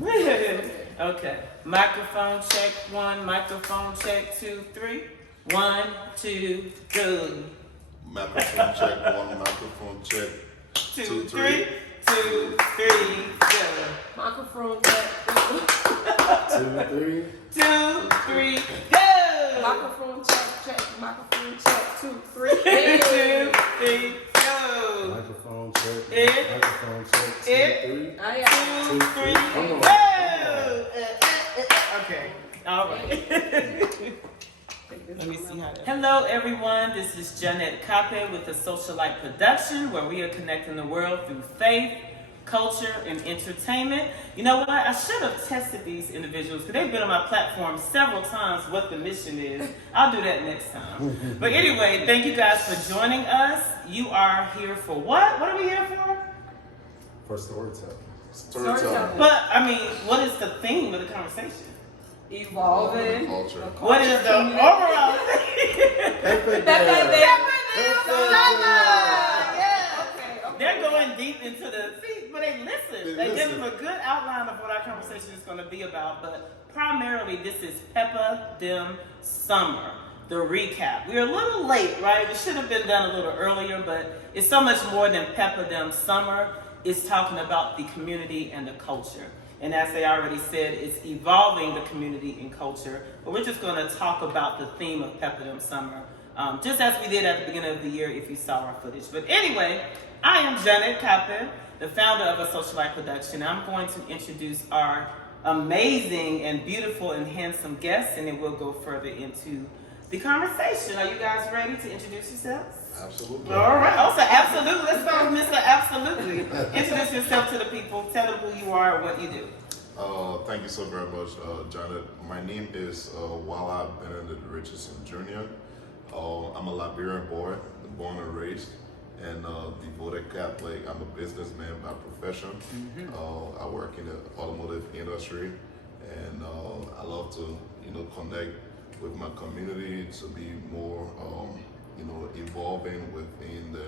Okay. Microphone check 1, microphone check 2, 3. 1, 2, go. Microphone check 1, microphone check 2, 3. 2, 3, go. Microphone check. 2, 3. 2, 3, go. Microphone check. Microphone check. 2, 3. 2, 3, go. Microphone check. It. Microphone check. 2, It. 3. 2, 3, Come on. go. Okay. All right. Let me see how that. Hello, everyone. This is Charlotte Peppeh with the Socialite Production, where we are connecting the world through faith, culture, and entertainment. You know what? I should have tested these individuals because they've been on my platform several times what the mission is. I'll do that next time. But anyway, thank you guys for joining us. You are here for what? What are we here for? For storytelling. Storytelling. But, I mean, what is the theme of the conversation? Evolving. Culture. What is the overall theme? Peppeh Dem Summer. Yeah. Okay. They're going deep into the see, but they listen. They give us a good outline of what our conversation is going to be about. But primarily, this is Peppeh Dem Summer, the recap. We're a little late, right? It should have been done a little earlier, but it's so much more than Peppeh Dem Summer. It's talking about the community and the culture. And as they already said, it's evolving the community and culture. But we're just going to talk about the theme of Peppeh Dem Summer, just as we did at the beginning of the year if you saw our footage. But anyway, I am Charlotte Peppeh, the founder of A Socialite Production. I'm going to introduce our amazing and beautiful and handsome guests, and then we'll go further into the conversation. Are you guys ready to introduce yourselves? Absolutely. All right. Also, absolutely. Let's start with Mr. Absolutely. Introduce yourself to the people. Tell them who you are and what you do. Thank you so very much, Janet. My name is Wala Benedict Richardson Jr. I'm a Liberian boy, born and raised, and devoted Catholic. I'm a businessman by profession. I work in the automotive industry, and I love to, connect with my community to be more, involving within the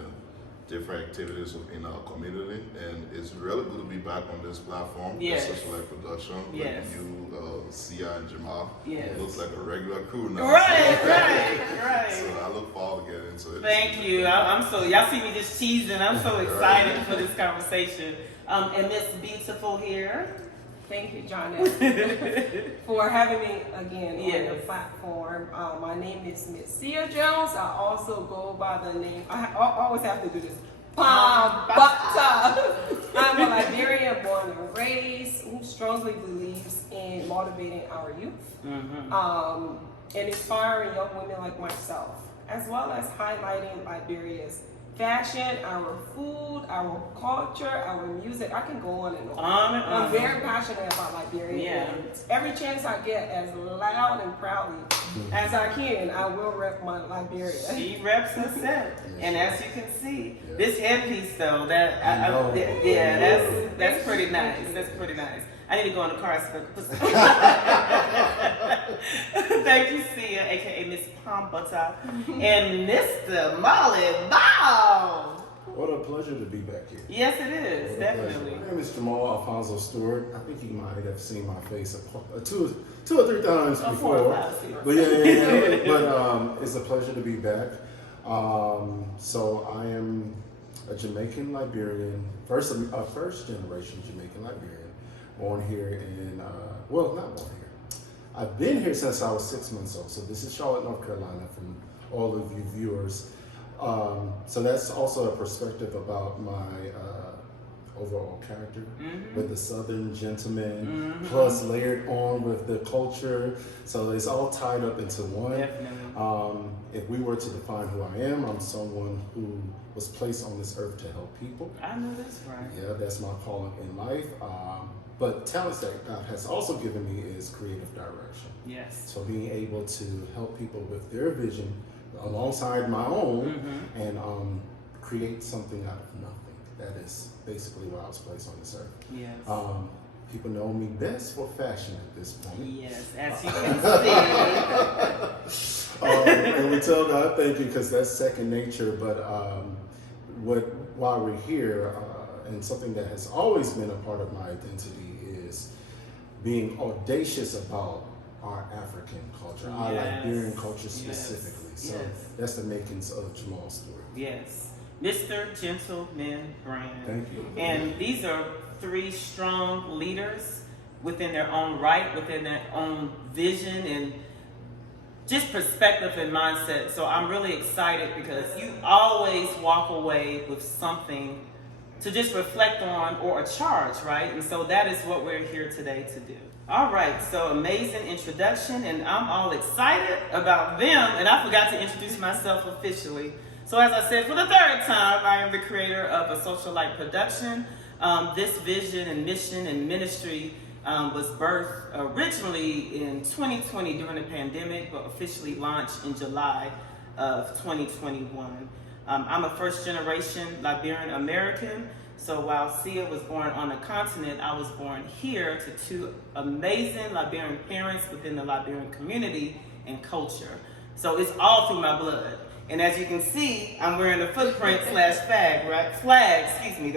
different activities within our community. And it's really good to be back on this platform, Yes. Socialite Production, Yes. with you, Sia and Jamal. Yes. It looks like a regular crew now. Right. So I look forward to getting into it. Thank you. I'm so, y'all see me just teasing. I'm so excited for this conversation. And Miss Beautiful here. Thank you, Janet, for having me again on Yes. the platform. My name is Miss Sia Jones. I also go by the name, I always have to do this, Pambata. I'm a Liberian born and raised who strongly believes in motivating our youth and inspiring young women like myself, as well as highlighting Liberia's fashion, our food, our culture, our music. I can go on and on. I'm very passionate about Liberia. Yeah. And every chance I get, as loud and proudly as I can, I will rep my Liberia. She reps herself, and as you can see, this headpiece though, that's pretty nice. That's pretty nice. I need to go in the car and thank you, Sia, aka Miss Pambata, and Mr. Molly Bow. What a pleasure to be back here. Yes, it is, What a definitely. pleasure. My name is Jamal Alfonso Stewart. I think you might have seen my face two or three times before. 4 or 5. But yeah. But it's a pleasure to be back. So I am a Jamaican Liberian, first generation Jamaican Liberian, born here in, not born here. I've been here since I was 6 months old. So this is Charlotte, North Carolina, from all of you viewers. So that's also a perspective about my overall character with the Southern gentleman, plus layered on with the culture. So it's all tied up into one. Definitely. If we were to define who I am, I'm someone who was placed on this earth to help people. I know that's right. Yeah, that's my calling in life. But talents that God has also given me is creative direction. Yes. So being able to help people with their vision alongside my own and create something out of nothing. That is basically why I was placed on this earth. Yes. People know me best for fashion at this point. Yes, as you can see. And we tell God thank you because that's second nature. But while we're here, and something that has always been a part of my identity is being audacious about our African culture, our Yes. Liberian culture Yes. specifically. So Yes. that's the makings of Jamal's story. Yes. Mr. Gentleman Brand. Thank you. And these are 3 strong leaders within their own right, within their own vision and just perspective and mindset. So I'm really excited because you always walk away with something to just reflect on or a charge, right? And so that is what we're here today to do. All right, so amazing introduction, and I'm all excited about them, and I forgot to introduce myself officially. So as I said, for the 3rd time, I am the creator of A Social Light Production. This vision and mission and ministry was birthed originally in 2020 during the pandemic, but officially launched in July of 2021. I'm a first-generation Liberian American. So while Sia was born on the continent, I was born here to 2 amazing Liberian parents within the Liberian community and culture. So it's all through my blood. And as you can see, I'm wearing the footprint the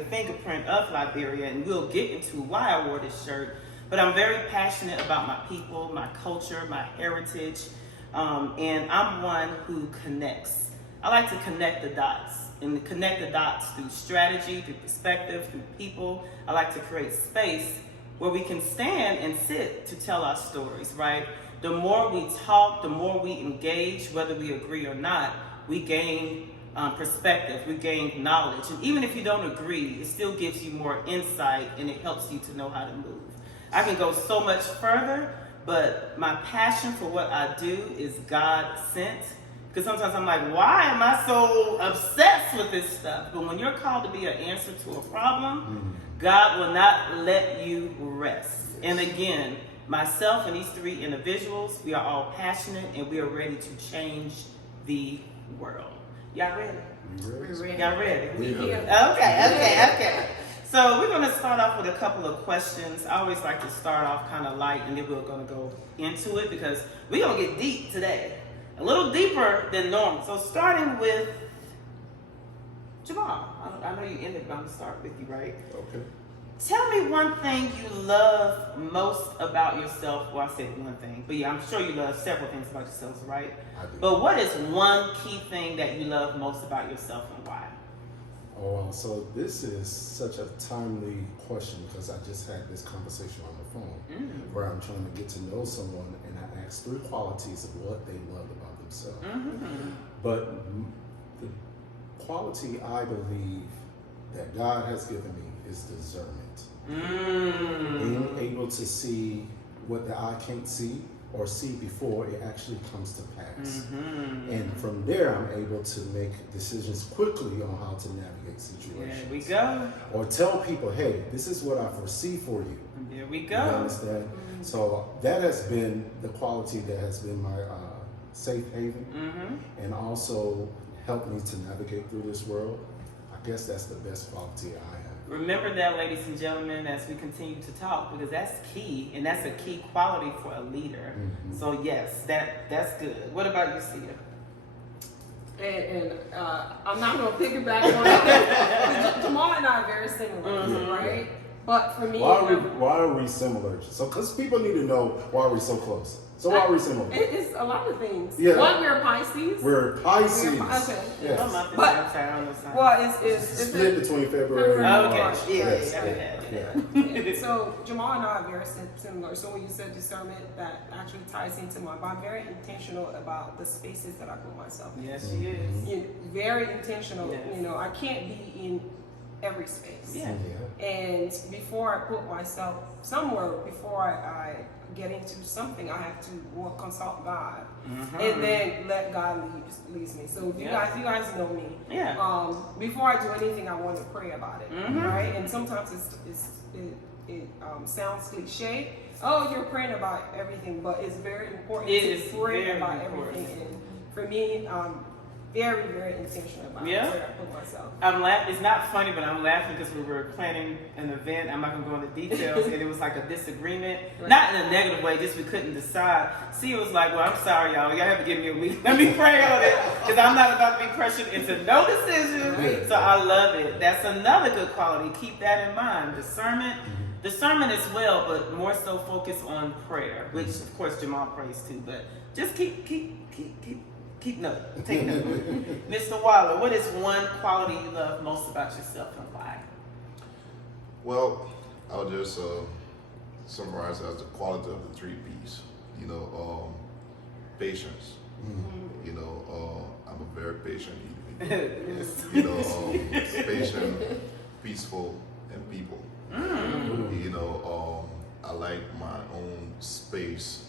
fingerprint of Liberia, and we'll get into why I wore this shirt. But I'm very passionate about my people, my culture, my heritage, and I'm one who connects. I like to connect the dots. And connect the dots through strategy, through perspective, through people. I like to create space where we can stand and sit to tell our stories, right? The more we talk, the more we engage, whether we agree or not, we gain perspective, we gain knowledge. And even if you don't agree, it still gives you more insight and it helps you to know how to move. I can go so much further, but my passion for what I do is God sent. Because sometimes I'm like, why am I so obsessed with this stuff? But when you're called to be an answer to a problem, God will not let you rest. And again, myself and these 3 individuals, we are all passionate and we are ready to change the world. Y'all ready? Y'all ready? Yeah. Okay. So we're going to start off with a couple of questions. I always like to start off kind of light and then we're going to go into it because we're going to get deep today. A little deeper than normal. So starting with Jamal. I know you ended, but I'm going to start with you, right? Okay. Tell me one thing you love most about yourself. Well, I said one thing, but yeah, I'm sure you love several things about yourself, right? I do. But what is one key thing that you love most about yourself and why? Oh, so this is such a timely question because I just had this conversation on the phone where I'm trying to get to know someone and I asked 3 qualities of what they loved about themselves. But the quality I believe that God has given me is discernment. Being able to see what the eye can't see or see before it actually comes to pass. And from there, I'm able to make decisions quickly on how to navigate situations. There we go. Or tell people, hey, this is what I foresee for you. There we You go. understand? So that has been the quality that has been my safe haven and also helped me to navigate through this world. I guess that's the best quality I have. Remember that, ladies and gentlemen, as we continue to talk, because that's key, and that's a key quality for a leader. So yes, that's good. What about you, Sia? And I'm not going to piggyback on that. Jamal and I are very similar, right? But for me, why are we similar? So, because people need to know why we're so close. So why are we similar? It's a lot of things. Yeah. One, we're Pisces. We're Pisces. Okay. Yes. I'm up But- in town or something. Well, it's Split between February and March. Okay. Yes. Yeah. So Jamal and I are very similar. So when you said discernment, that actually ties into mine. But I'm very intentional about the spaces that I put myself in. Yes, she is. You know, very intentional. Yes. You know, I can't be in every space. Yeah. And before I put myself somewhere, before I get into something, I have to consult God, and then let God lead me. So you guys know me. Yeah. Before I do anything, I want to pray about it, right? And sometimes it sounds cliche. Oh, you're praying about everything, but it's very important It to is pray very about important. everything. And for me, very, very intentional about Yeah. where I put myself. I'm laughing. It's not funny, but I'm laughing because we were planning an event. I'm not gonna go into details, and it was like a disagreement, Right. not in a negative way. Just we couldn't decide. See, it was like, well, I'm sorry, y'all. Y'all have to give me a week. Let me pray on it because I'm not about to be pressured into no decision. Right. So I love it. That's another good quality. Keep that in mind. Discernment as well, but more so focus on prayer, which of course Jamal prays too. But just keep note. Take note. Mr. Waller, what is one quality you love most about yourself and why? Well, I'll just summarize as the quality of the 3 P's. You know, patience. You know, I'm a very patient individual. Yes. You know, patient, peaceful, and people. You know, I like my own space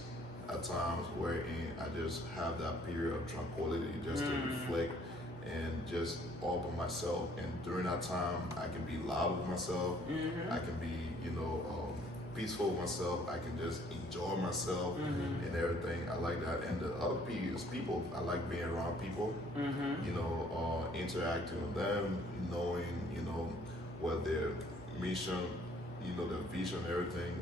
at times wherein I just have that period of tranquility just to reflect and just all by myself. And during that time, I can be loud with myself. I can be, you know, peaceful with myself. I can just enjoy myself and everything. I like that. And the other P is people. I like being around people. You know, interacting with them, knowing, you know, what their mission, you know, their vision, everything,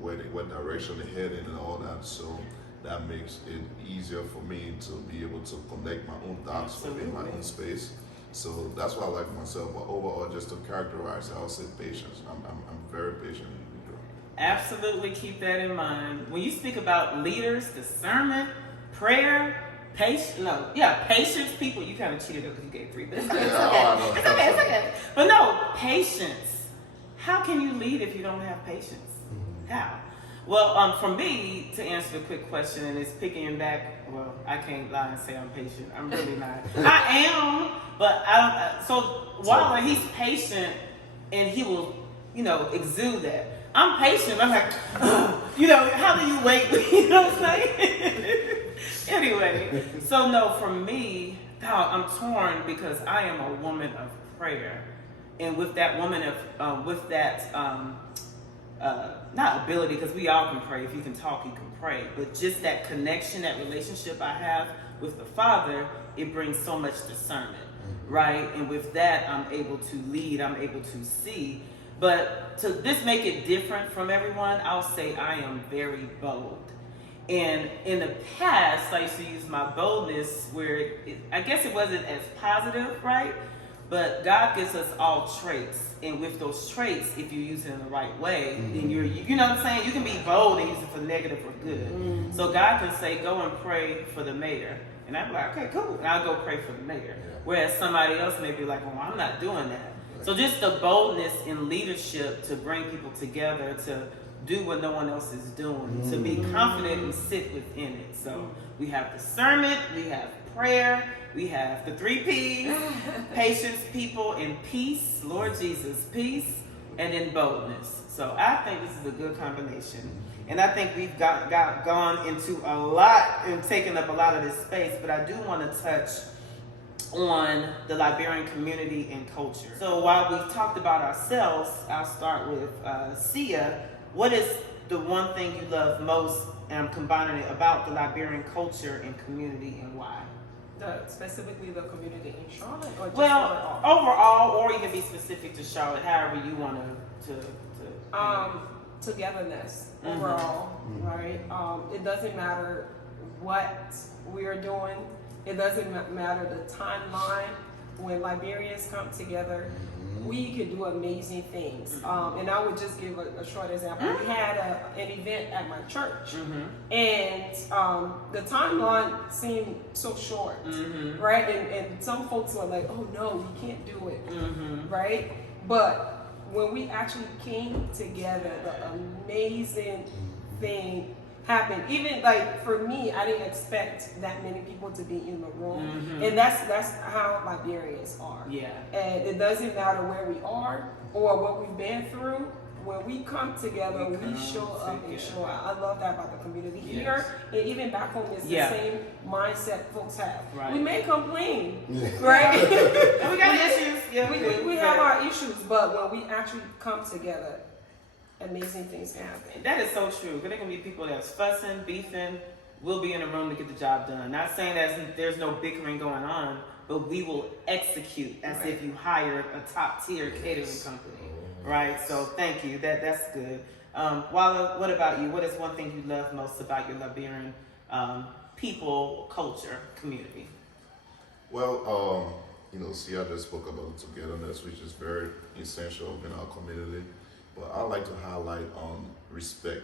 what direction they're heading and all that. So that makes it easier for me to be able to connect my own dots within my own space. So that's what I like for myself. But overall, just to characterize, I'll say patience. I'm very patient individual. Absolutely keep that in mind. When you speak about leaders, discernment, prayer, patience, people, you kind of cheated because you gave 3, but it's okay. It's okay. But no, patience. How can you lead if you don't have patience? How? Well, for me, to answer the quick question, and it's picking back, well, I can't lie and say I'm patient. I'm really not. I am, but I don't. So Waller, he's patient, and he will, you know, exude that. I'm patient. I'm like, you know, how do you wait? You know what I'm saying? Anyway, so no, for me, I'm torn because I am a woman of prayer, and with that woman of, not ability, because we all can pray. If you can talk, you can pray. But just that connection, that relationship I have with the Father, it brings so much discernment, right? And with that, I'm able to lead. I'm able to see. But to this make it different from everyone, I'll say I am very bold. And in the past, I used to use my boldness where I guess it wasn't as positive, right? But God gives us all traits, and with those traits, if you use it in the right way, then you know what I'm saying? You can be bold and use it for negative or good. So God can say, go and pray for the mayor. And I'd be like, okay, cool. And I'll go pray for the mayor. Yeah. Whereas somebody else may be like, well, I'm not doing that. Right. So just the boldness in leadership to bring people together, to do what no one else is doing, to be confident and sit within it. So we have discernment, we have prayer, we have the 3 P's, patience, people, and peace. Lord Jesus, peace, and then boldness. So I think this is a good combination. And I think we've gone into a lot and taken up a lot of this space, but I do want to touch on the Liberian community and culture. So while we've talked about ourselves, I'll start with Sia. What is the one thing you love most, and I'm combining it, about the Liberian culture and community, and why? Specifically the community in Charlotte, or just overall, or you can be specific to Charlotte, however you want to togetherness overall, right? It doesn't matter what we're doing. It doesn't matter the timeline. When Liberians come together, we can do amazing things. And I would just give a short example. We had an event at my church, and the timeline seemed so short, right? And some folks were like, oh no, we can't do it, right? But when we actually came together, the amazing thing happened. Even like for me, I didn't expect that many people to be in the room, and that's how Liberians are. Yeah. And it doesn't matter where we are or what we've been through. When we come together, we show up and show out. I love that about the community here, and even back home, it's the same mindset folks have. Right. We may complain, right? And we got issues. Yeah, we have our issues, but when we actually come together, amazing things can happen. That is so true. Because there can be people that's fussing, beefing. We'll be in the room to get the job done. Not saying that there's no bickering going on, but we will execute as if you hired a top tier catering company, right? So thank you. That's good. Walla, what about you? What is one thing you love most about your Liberian people, culture, community? Well, Sia just spoke about togetherness, which is very essential in our community. But I like to highlight respect.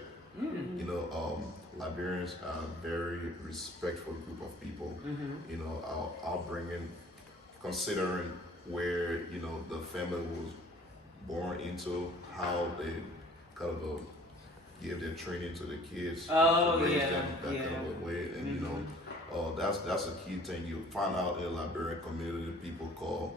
Liberians are a very respectful group of people. I'll bring in, considering where the family was born into, how they kind of give their training to the kids, to raise them that kind of a way, and that's a key thing. You find out in the Liberian community, people call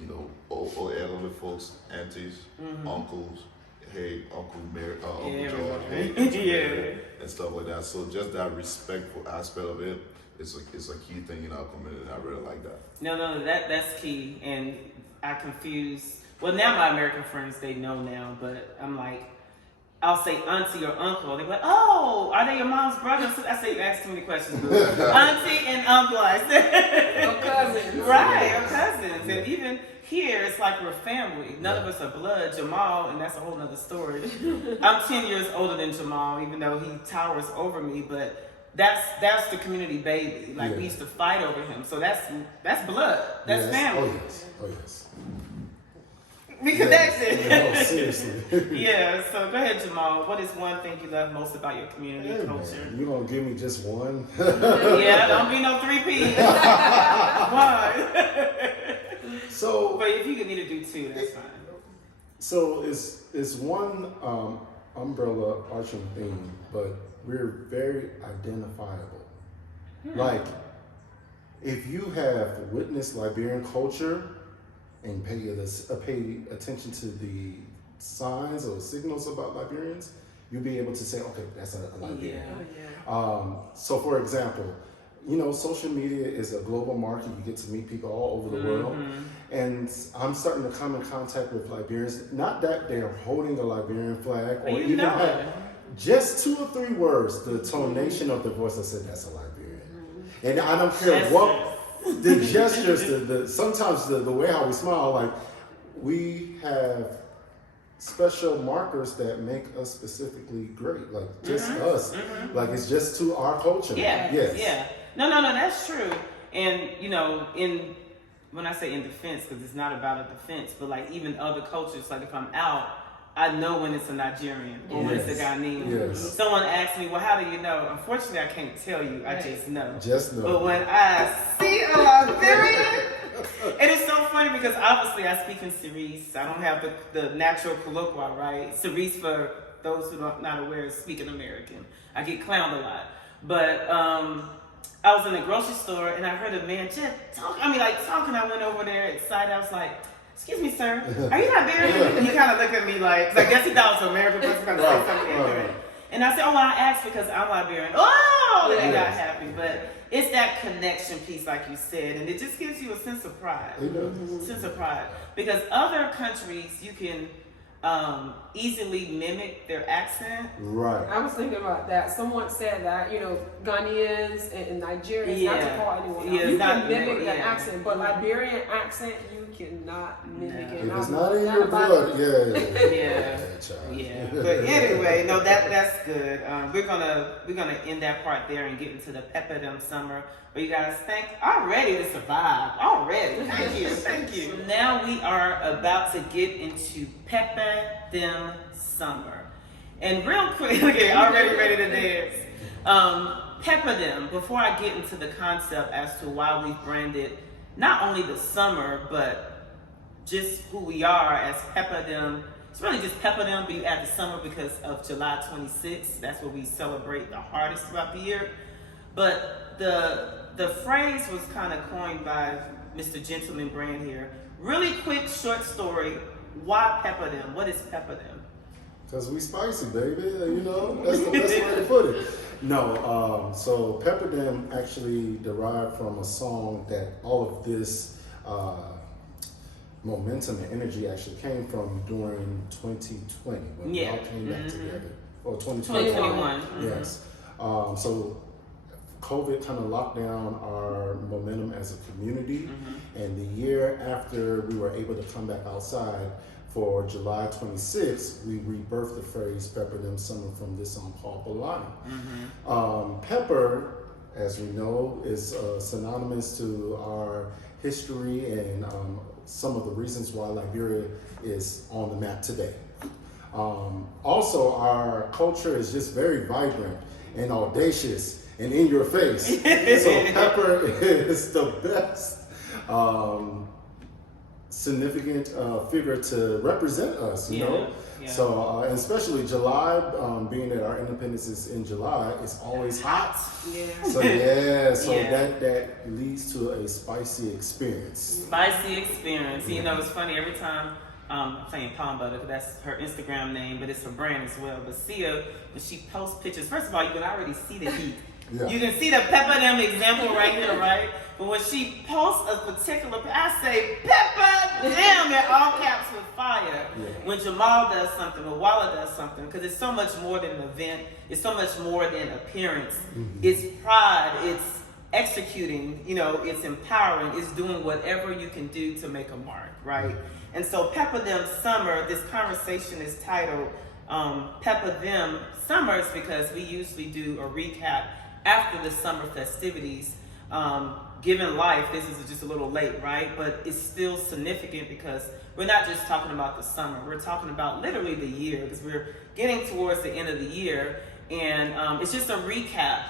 elderly folks aunties, uncles. Hey, Uncle Mary, Uncle George, hey, Auntie Mary, and stuff like that. So just that respectful aspect of it is a key thing in our community. And I really like that. No, that's key. And I confuse. Well, now my American friends, they know now, but I'm like, I'll say auntie or uncle. They're like, oh, are they your mom's brother? I say, you ask too many questions. Auntie and uncle. I said, Or cousins. Right, or cousins. And even here, it's like we're family. None of us are blood. Jamal, and that's a whole nother story. I'm 10 years older than Jamal, even though he towers over me, but that's the community baby. Like, we used to fight over him. So that's blood. That's family. Oh, yes. We connected. No, seriously. So go ahead, Jamal. What is one thing you love most about your community culture? Man, you gonna give me just one? Don't be no 3P. One. So, but if you need to do two, that's fine. So it's one umbrella arching theme, but we're very identifiable. Like, if you have witnessed Liberian culture and pay attention to the signs or signals about Liberians, you'll be able to say, okay, that's a Liberian. So for example, social media is a global market. You get to meet people all over the world. And I'm starting to come in contact with Liberians. Not that they're holding a Liberian flag or even have just 2 or 3 words, the tonation of the voice. I said, that's a Liberian. And I don't care what the gestures, sometimes the way how we smile, like we have special markers that make us specifically great, like just us. Like it's just to our culture. No, that's true. And when I say in defense, because it's not about a defense, but like even other cultures, like if I'm out, I know when it's a Nigerian or when it's a Ghanaian. Someone asks me, well, how do you know? Unfortunately, I can't tell you. I just know. But when I see a Liberian, and it's so funny because obviously I speak in Cerise. I don't have the natural colloquial, right? Cerise, for those who are not aware, is speaking American. I get clowned a lot. But I was in a grocery store and I heard a man just talking. I went over there excited. I was like, excuse me, sir, are you Liberian? And he kind of looked at me like, 'cause I guess he thought I was an American person going to say something ignorant. And I said, oh, I asked because I'm Liberian. Oh, they got happy. But it's that connection piece, like you said, and it just gives you a sense of pride. Sense of pride. Because other countries, you can easily mimic their accent. Right. I was thinking about that. Someone said that, Ghanaians and Nigerians, not to call anyone out, you can mimic the accent, but Liberian accent, you cannot mimic it. If it's not in your blood, But anyway, no, that's good. We're gonna end that part there and get into the Peppeh Dem Summer. But you guys, already to survive. Already. Thank you. Now we are about to get into Peppeh Dem Summer. And real quick, okay, already ready to dance. Peppeh Dem, before I get into the concept as to why we branded not only the summer, but just who we are as Peppeh Dem. It's really just Peppeh Dem, but you add the summer because of July 26th. That's what we celebrate the hardest throughout the year. But the phrase was kind of coined by Mr. Gentleman Brand here. Really quick, short story. Why Peppeh Dem? What is Peppeh Dem? Because we spicy, baby. That's the best way to put it. No, so Peppeh Dem actually derived from a song that all of this momentum and energy actually came from during 2020 when we all came back together. Or 2021. Yes. So COVID kind of locked down our momentum as a community. And the year after we were able to come back outside for July 26th, we rebirthed the phrase Peppeh Dem Summer from this song called Balani. Pepper, as we know, is synonymous to our history and some of the reasons why Liberia is on the map today. Also, our culture is just very vibrant and audacious and in your face. So Pepper is the best significant figure to represent us, you know? Yeah. So, and especially July, being that our independence is in July, it's always hot. So that leads to a spicy experience. Spicy experience. You know, it's funny every time. I'm saying Palm Butter because that's her Instagram name, but it's her brand as well. But Sia, when she posts pictures, first of all, you can already see the heat. You can see the Peppeh Dem example right here, right? But when she posts a particular, I say Peppeh Dem in all caps with fire. When Jamal does something, or Walla does something, because it's so much more than an event. It's so much more than appearance. It's pride. It's executing. You know, it's empowering. It's doing whatever you can do to make a mark, right? And so Peppeh Dem Summer, this conversation is titled Peppeh Dem Summers because we usually do a recap after the summer festivities. Given life, this is just a little late, right? But it's still significant because we're not just talking about the summer. We're talking about literally the year because we're getting towards the end of the year. And it's just a recap.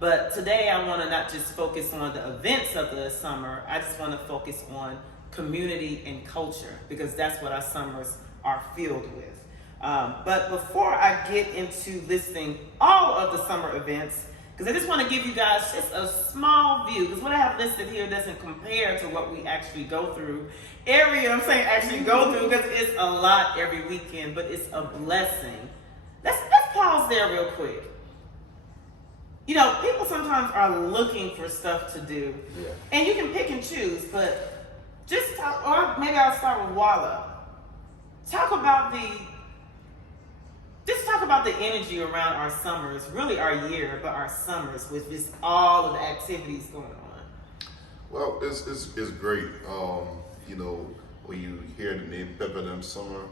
But today I want to not just focus on the events of the summer. I just want to focus on community and culture because that's what our summers are filled with. But before I get into listing all of the summer events, because I just want to give you guys just a small view, because what I have listed here doesn't compare to what we actually go through actually go through, because it's a lot every weekend, but it's a blessing. Let's pause there real quick. You know, people sometimes are looking for stuff to do, and you can pick and choose, but just talk, or maybe I'll start with Walla. Talk about the energy around our summers, really our year, but our summers with just all of the activities going on. Well, it's great. You know, when you hear the name Peppeh Dem Summer,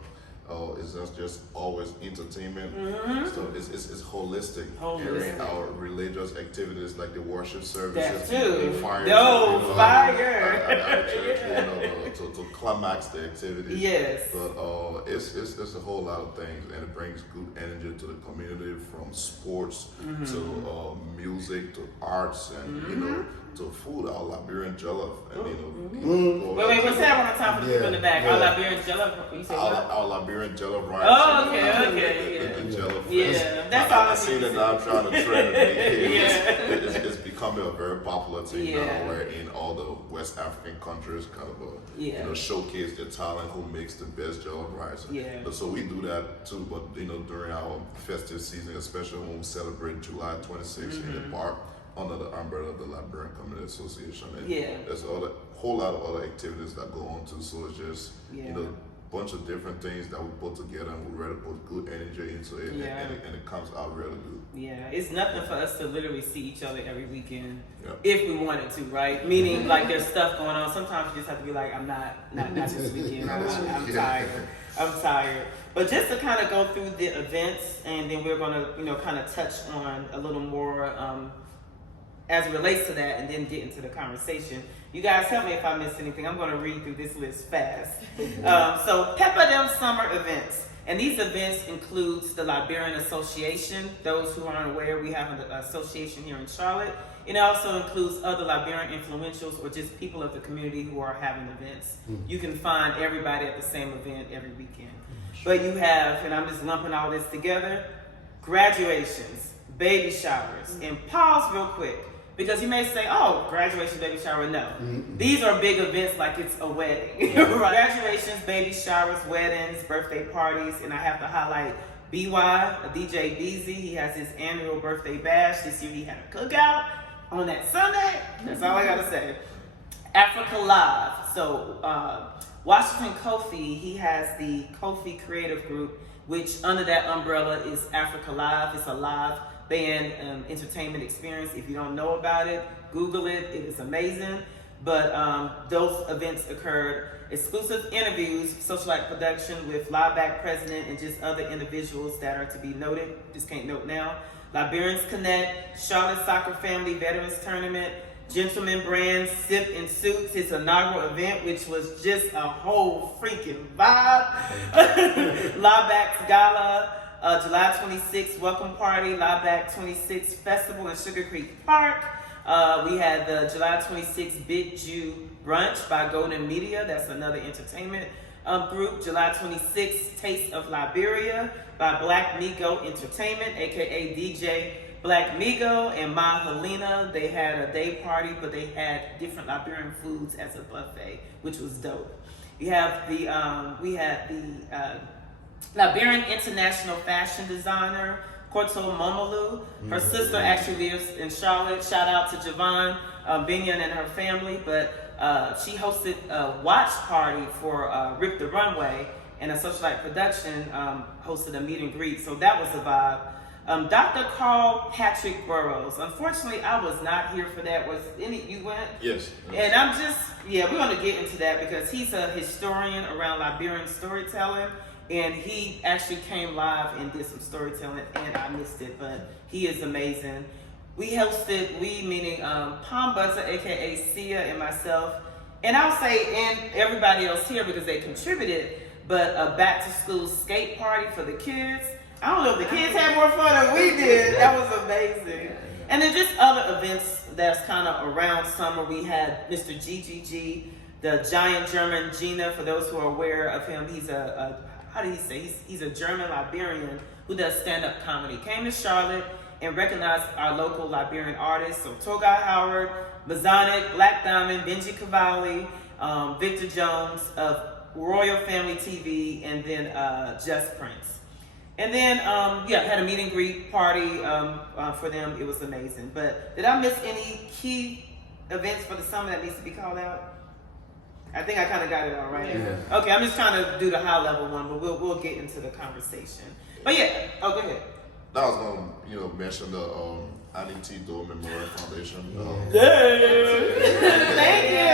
it's not just always entertainment. So it's holistic. And our religious activities like the worship services, fire at our church, you know, to climax the activity. But it's a whole lot of things, and it brings good energy to the community, from sports to music to arts, and you know, to food, our Liberian jollof, and wait, what's that one more time for the people in the back? Our Liberian jollof. You say our Liberian jollof rice. Oh, okay. The jollof. That's all I see that now I'm trying to trend it. It's becoming a very popular thing now, where in all the West African countries kind of showcase their talent, who makes the best jollof rice. But so we do that too, but you know, during our festive season, especially when we celebrate July 26th in the park, under the umbrella of the Liberian Community Association. And there's a whole lot of other activities that go on too. So it's just, you know, a bunch of different things that we put together, and we really put good energy into it, and it comes out really good. It's nothing for us to literally see each other every weekend if we wanted to, right? Meaning like there's stuff going on. Sometimes you just have to be like, I'm not this weekend. I'm tired. But just to kind of go through the events, and then we're going to, you know, kind of touch on a little more as it relates to that, and then get into the conversation. You guys help me if I missed anything. I'm going to read through this list fast. So Peppeh Dem Summer events. And these events includes the Liberian Association. Those who aren't aware, we have an association here in Charlotte. It also includes other Liberian Influentials, or just people of the community who are having events. You can find everybody at the same event every weekend. But you have, and I'm just lumping all this together, graduations, baby showers. And pause real quick, because you may say, oh, graduation, baby shower. No. These are big events like it's a wedding. Right? Graduations, baby showers, weddings, birthday parties, and I have to highlight BY, DJ BZ. He has his annual birthday bash. This year he had a cookout on that Sunday. That's all I got to say. Africa Live. So Washington Kofi, he has the Kofi Creative Group, which under that umbrella is Africa Live. It's a live band entertainment experience. If you don't know about it, Google it. It is amazing. But those events occurred. Exclusive interviews, socialite production with Liveback president and just other individuals that are to be noted. Just can't note now. Liberians Connect, Charlotte Soccer Family Veterans Tournament, Gentleman Brand Sip and Suits, his inaugural event, which was just a whole freaking vibe. Liveback's Gala, July 26th Welcome Party, Liveback 26th Festival in Sugar Creek Park. We had the July 26th Big Jew Brunch by Golden Media. That's another entertainment group. July 26th Taste of Liberia by Black Migo Entertainment, aka DJ Black Migo and Ma Helena. They had a day party, but they had different Liberian foods as a buffet, which was dope. We had the Liberian international fashion designer Korto Momolu. Her sister actually lives in Charlotte. Shout out to Javon Binion and her family. But she hosted a watch party for Rip the Runway, and a socialite production hosted a meet and greet. So that was a vibe. Dr. Carl Patrick Burroughs. Unfortunately, I was not here for that. You went? Yes. And I'm just, we're going to get into that because he's a historian around Liberian storytelling. And he actually came live and did some storytelling, and I missed it, but he is amazing. We meaning Palm Butter, aka Sia, and myself, and I'll say, and everybody else here because they contributed, but a back to school skate party for the kids. I don't know if the kids had more fun than we did. That was amazing. And then just other events that's kind of around summer. We had Mr. GGG, the giant German Gina, for those who are aware of him. He's he's a German Liberian who does stand-up comedy. Came to Charlotte and recognized our local Liberian artists. So Togai Howard, Mazonic, Black Diamond, Benji Cavalli, Victor Jones of Royal Family TV, and then Just Prince. And then, had a meet and greet party for them. It was amazing. But did I miss any key events for the summer that needs to be called out? I think I kind of got it all right. Yeah. Okay, I'm just trying to do the high level one, but we'll get into the conversation. But go ahead. I was going to mention the Annie T. Dole Memorial Foundation. Thank you.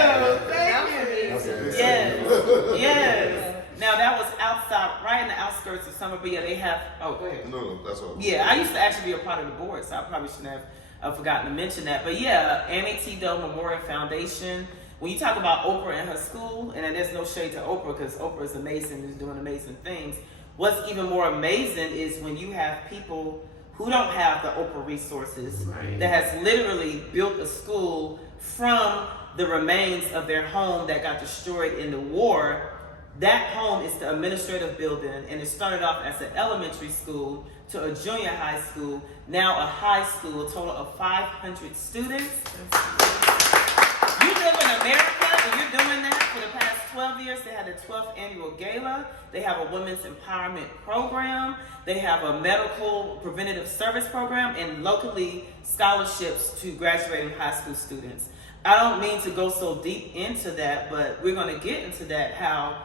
Okay. Yes. Now that was outside, right in the outskirts of summer, but they have. Oh, go ahead. No, that's all. Yeah, I used to actually be a part of the board, so I probably shouldn't have forgotten to mention that. But Annie T. Dole Memorial Foundation. When you talk about Oprah and her school, and there's no shade to Oprah because Oprah is amazing, is doing amazing things. What's even more amazing is when you have people who don't have the Oprah resources that has literally built a school from the remains of their home that got destroyed in the war. That home is the administrative building, and it started off as an elementary school to a junior high school, now a high school, a total of 500 students. You live in America and you're doing that for the past 12 years. They had the 12th annual gala. They have a women's empowerment program. They have a medical preventative service program and locally scholarships to graduating high school students. I don't mean to go so deep into that, but we're going to get into that, how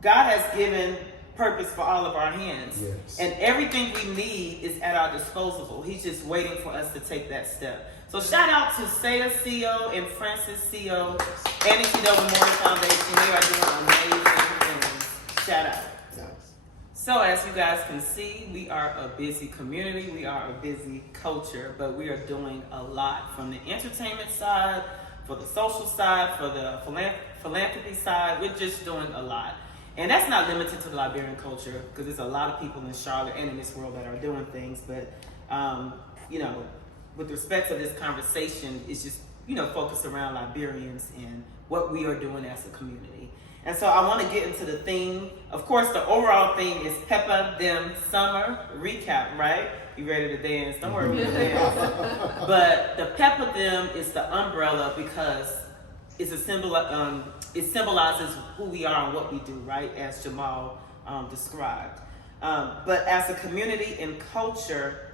God has given purpose for all of our hands. Yes. And everything we need is at our disposal. He's just waiting for us to take that step. So shout out to Seda CO and Francis CO, Annie T. Dole Memorial Foundation. They are doing amazing things. Shout out. Yes. So as you guys can see, we are a busy community. We are a busy culture, but we are doing a lot from the entertainment side, for the social side, for the philanthropy side. We're just doing a lot. And that's not limited to the Liberian culture, because there's a lot of people in Charlotte and in this world that are doing things. But, with respect to this conversation, it's just, focused around Liberians and what we are doing as a community. And so I want to get into the theme. Of course, the overall theme is Peppeh Dem Summer recap, right? You ready to dance? Don't worry, we're going to dance. But the Peppeh Dem is the umbrella because it's a symbol. It symbolizes who we are and what we do, right? As Jamal described. But as a community and culture,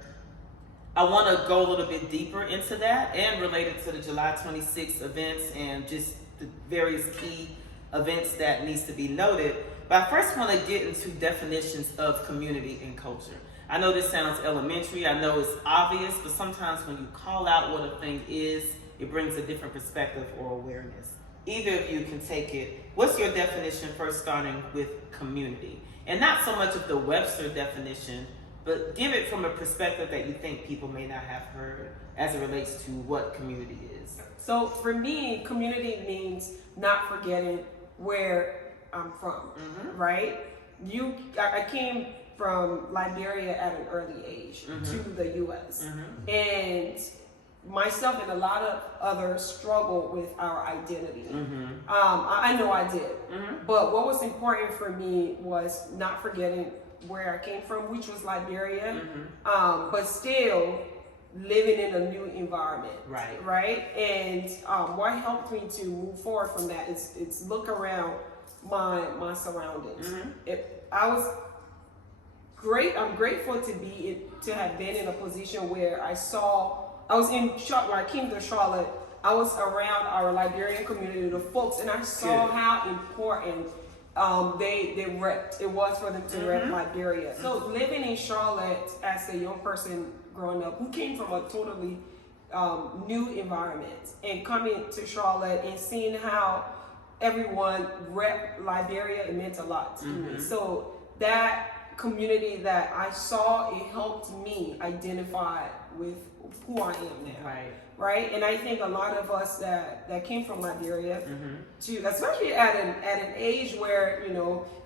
I want to go a little bit deeper into that and relate it to the July 26th events and just the various key events that needs to be noted. But I first want to get into definitions of community and culture. I know this sounds elementary, I know it's obvious, but sometimes when you call out what a thing is, it brings a different perspective or awareness. Either of you can take it. What's your definition, first starting with community? And not so much of the Webster definition, but give it from a perspective that you think people may not have heard as it relates to what community is. So for me, community means not forgetting where I'm from, right? I came from Liberia at an early age to the U.S. And myself and a lot of others struggle with our identity. I know I did. But what was important for me was not forgetting where I came from, which was Liberia, but still living in a new environment. Right? And what helped me to move forward from that is look around my surroundings. I'm grateful to have been in a position where I was in Charlotte. When I came to Charlotte, I was around our Liberian community, the folks, and I saw how important it was for them to rep Liberia. So living in Charlotte as a young person growing up, who came from a totally new environment, and coming to Charlotte and seeing how everyone rep Liberia, it meant a lot to me. So that community that I saw, it helped me identify with who I am now. Right? And I think a lot of us that came from Liberia, especially at an age where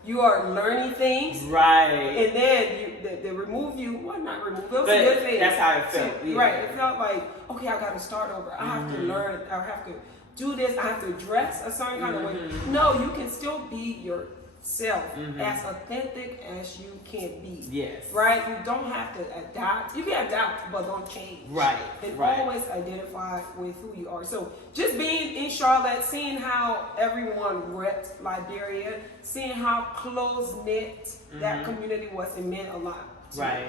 you are learning things, and then they remove you. Well, not remove. It was but a good thing. That's how it felt. Right? It felt like, okay, I got to start over. I have to learn. I have to do this. I have to dress a certain kind of way. No, you can still be yourself, as authentic as you can be. Right? You don't have to adapt. You can adapt, but don't change. And always identify with who you are. So just being in Charlotte, seeing how everyone repped Liberia, seeing how close-knit that community was, it meant a lot to me.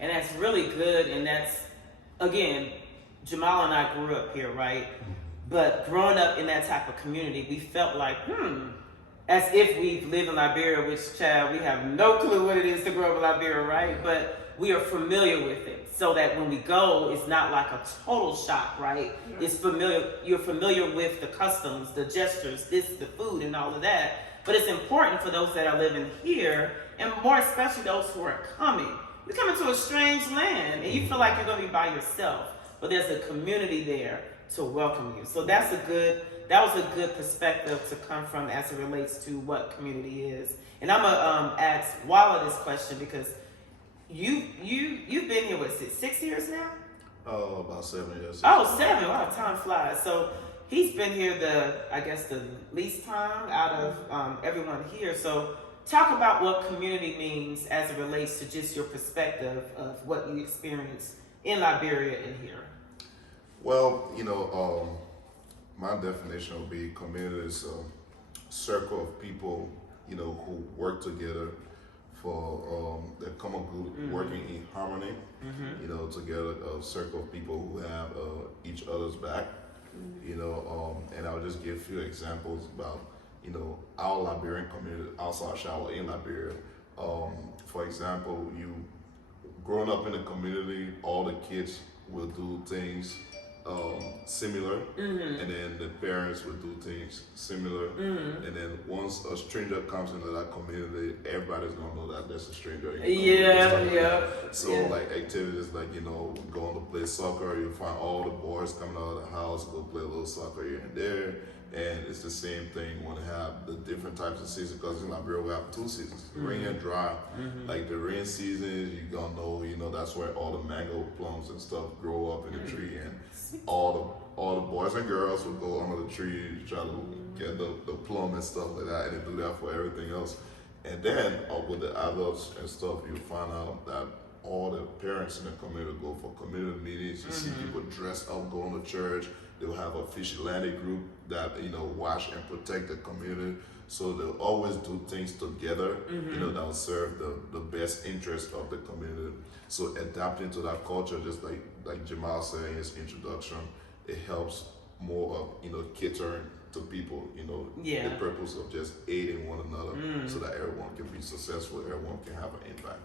And that's really good. And that's, again, Jamal and I grew up here, right? But growing up in that type of community, we felt like, as if we live in Liberia, which, child, we have no clue what it is to grow up in Liberia, right? But we are familiar with it, so that when we go, it's not like a total shock, right? It's familiar. You're familiar with the customs, the gestures, the food, and all of that. But it's important for those that are living here, and more especially those who are coming. You're coming to a strange land, and you feel like you're going to be by yourself, but there's a community there to welcome you. So that was a good perspective to come from as it relates to what community is. And I'm gonna ask Walla this question, because you've been here, what's it, 6 years now? About 7 years. Oh, 7. Wow, time flies. So he's been here the least time out of everyone here. So talk about what community means as it relates to just your perspective of what you experienced in Liberia and here. Well, my definition would be community is a circle of people, who work together for their common good, working in harmony, together, a circle of people who have each other's back, and I'll just give a few examples about, our Liberian community outside Charlotte in Liberia. For example, growing up in a community, all the kids will do things similar, and then the parents would do things similar, and then once a stranger comes into that community, everybody's gonna know that there's a stranger in your community. So like activities like going to play soccer, you find all the boys coming out of the house, go play a little soccer here and there. And it's the same thing when we have the different types of seasons, because in Liberia we have 2 seasons, rain and dry. Like the rain season, you're gonna know, that's where all the mango plums and stuff grow up in the tree, and all the boys and girls will go under the tree, try to get the plum and stuff like that, and they do that for everything else. And then with the adults and stuff, you find out that all the parents in the community go for community meetings. You see people dressed up, going to church. They'll have a vigilante group that watch and protect the community. So they'll always do things together, that will serve the best interest of the community. So adapting to that culture, just like Jamal said in his introduction, it helps more of catering to people. The purpose of just aiding one another, so that everyone can be successful, everyone can have an impact.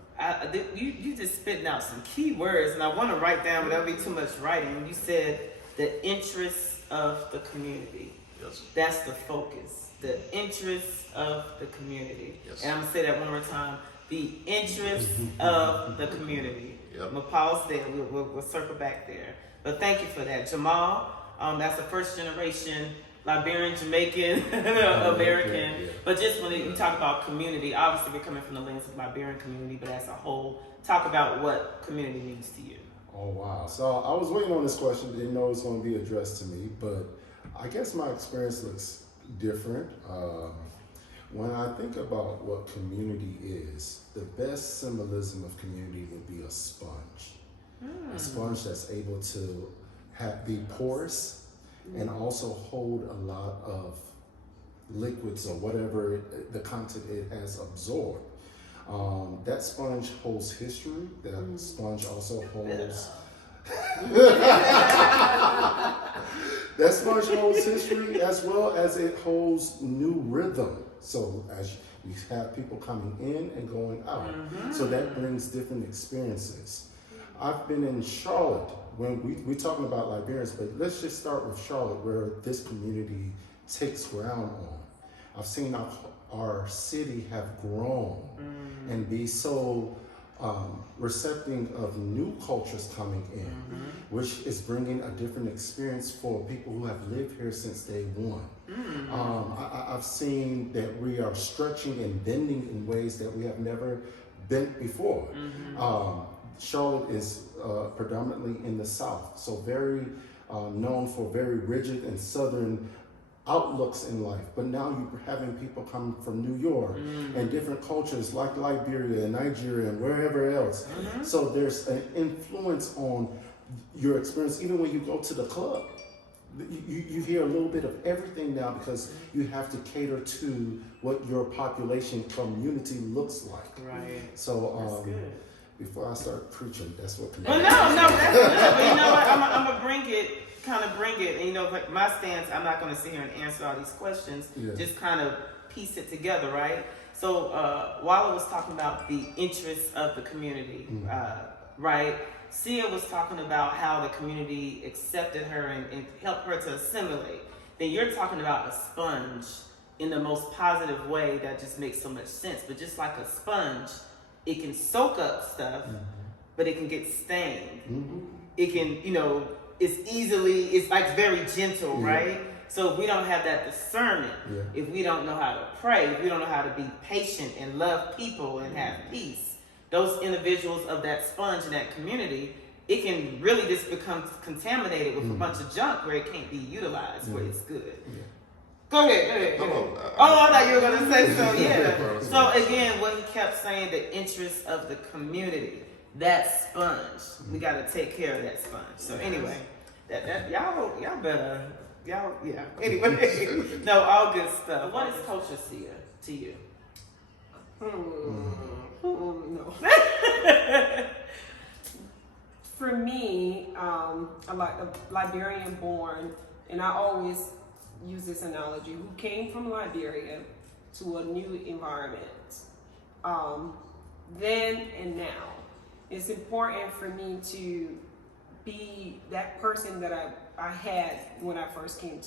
You just spitting out some key words, and I want to write down, but that'll be too much writing. You said the interests of the community. Yes. That's the focus. The interests of the community. Yes. And I'm gonna say that one more time. The interests of the community. Yep. I'm gonna pause there. We'll circle back there. But thank you for that, Jamal. That's the first generation Liberian, Jamaican, American. Yeah. But just when you talk about community, obviously we're coming from the lens of Liberian community, but as a whole, talk about what community means to you. Oh wow! So I was waiting on this question. Didn't know it was going to be addressed to me, but I guess my experience looks different. When I think about what community is, the best symbolism of community would be a sponge. A sponge that's able to be porous and also hold a lot of liquids or whatever the content it has absorbed. That sponge holds history. That sponge also holds. That sponge holds history as well as it holds new rhythm. So as we have people coming in and going out, so that brings different experiences. I've been in Charlotte when we're talking about Liberians, but let's just start with Charlotte, where this community takes ground on. I've seen our city have grown and be so receptive of new cultures coming in, which is bringing a different experience for people who have lived here since day one. I've seen that we are stretching and bending in ways that we have never bent before. Charlotte is predominantly in the South, so very known for very rigid and Southern outlooks in life. But now you're having people come from New York and different cultures like Liberia and Nigeria and wherever else. So there's an influence on your experience. Even when you go to the club, you hear a little bit of everything now because you have to cater to what your population community looks like. Right. So before I start preaching, that's what. Well, no, that's good. But you know what? I'm gonna bring it, and you know, like my stance, I'm not gonna sit here and answer all these questions. Yeah. Just kind of piece it together, right? So while I was talking about the interests of the community, right? Sia was talking about how the community accepted her and helped her to assimilate. Then you're talking about a sponge in the most positive way that just makes so much sense. But just like a sponge, it can soak up stuff, but it can get stained. It can, it's like very gentle, right? So if we don't have that discernment, if we don't know how to pray, if we don't know how to be patient and love people and have peace, those individuals of that sponge in that community, it can really just become contaminated with a bunch of junk where it can't be utilized where it's good. Go ahead. I thought you were going to say so. Yeah. So again, what he kept saying, the interests of the community, that sponge, we got to take care of that sponge. So anyway, y'all better, Anyway, no, all good stuff. What is culture to you? No. For me, I'm like a Liberian born, and I always use this analogy, who came from Liberia to a new environment. Then and now, it's important for me to be that person that I had when I first came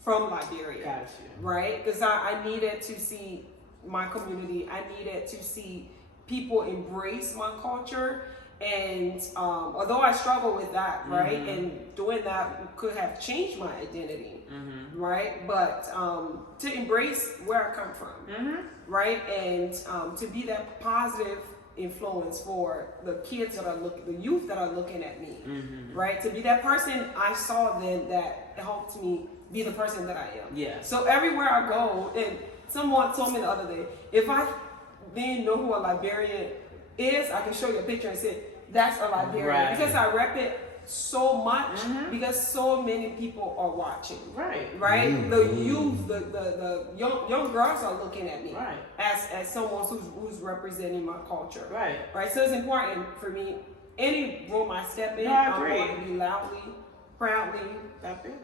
from Liberia. Gotcha. Right? Because I needed to see my community. I needed to see people embrace my culture. And although I struggle with that, right, and doing that could have changed my identity, right, but to embrace where I come from, right, and to be that positive influence for the kids that the youth that are looking at me, right, to be that person I saw then that helped me be the person that I am. Yeah. So everywhere I go, and someone told me the other day, if I didn't know who a Liberian is, I can show you a picture and say, that's a Liberian. Right. Because I rep it so much, because so many people are watching. Right. The youth, the young girls are looking at me as someone who's representing my culture. Right. So it's important for me, any room I step in, I want to be loudly, proudly Liberian.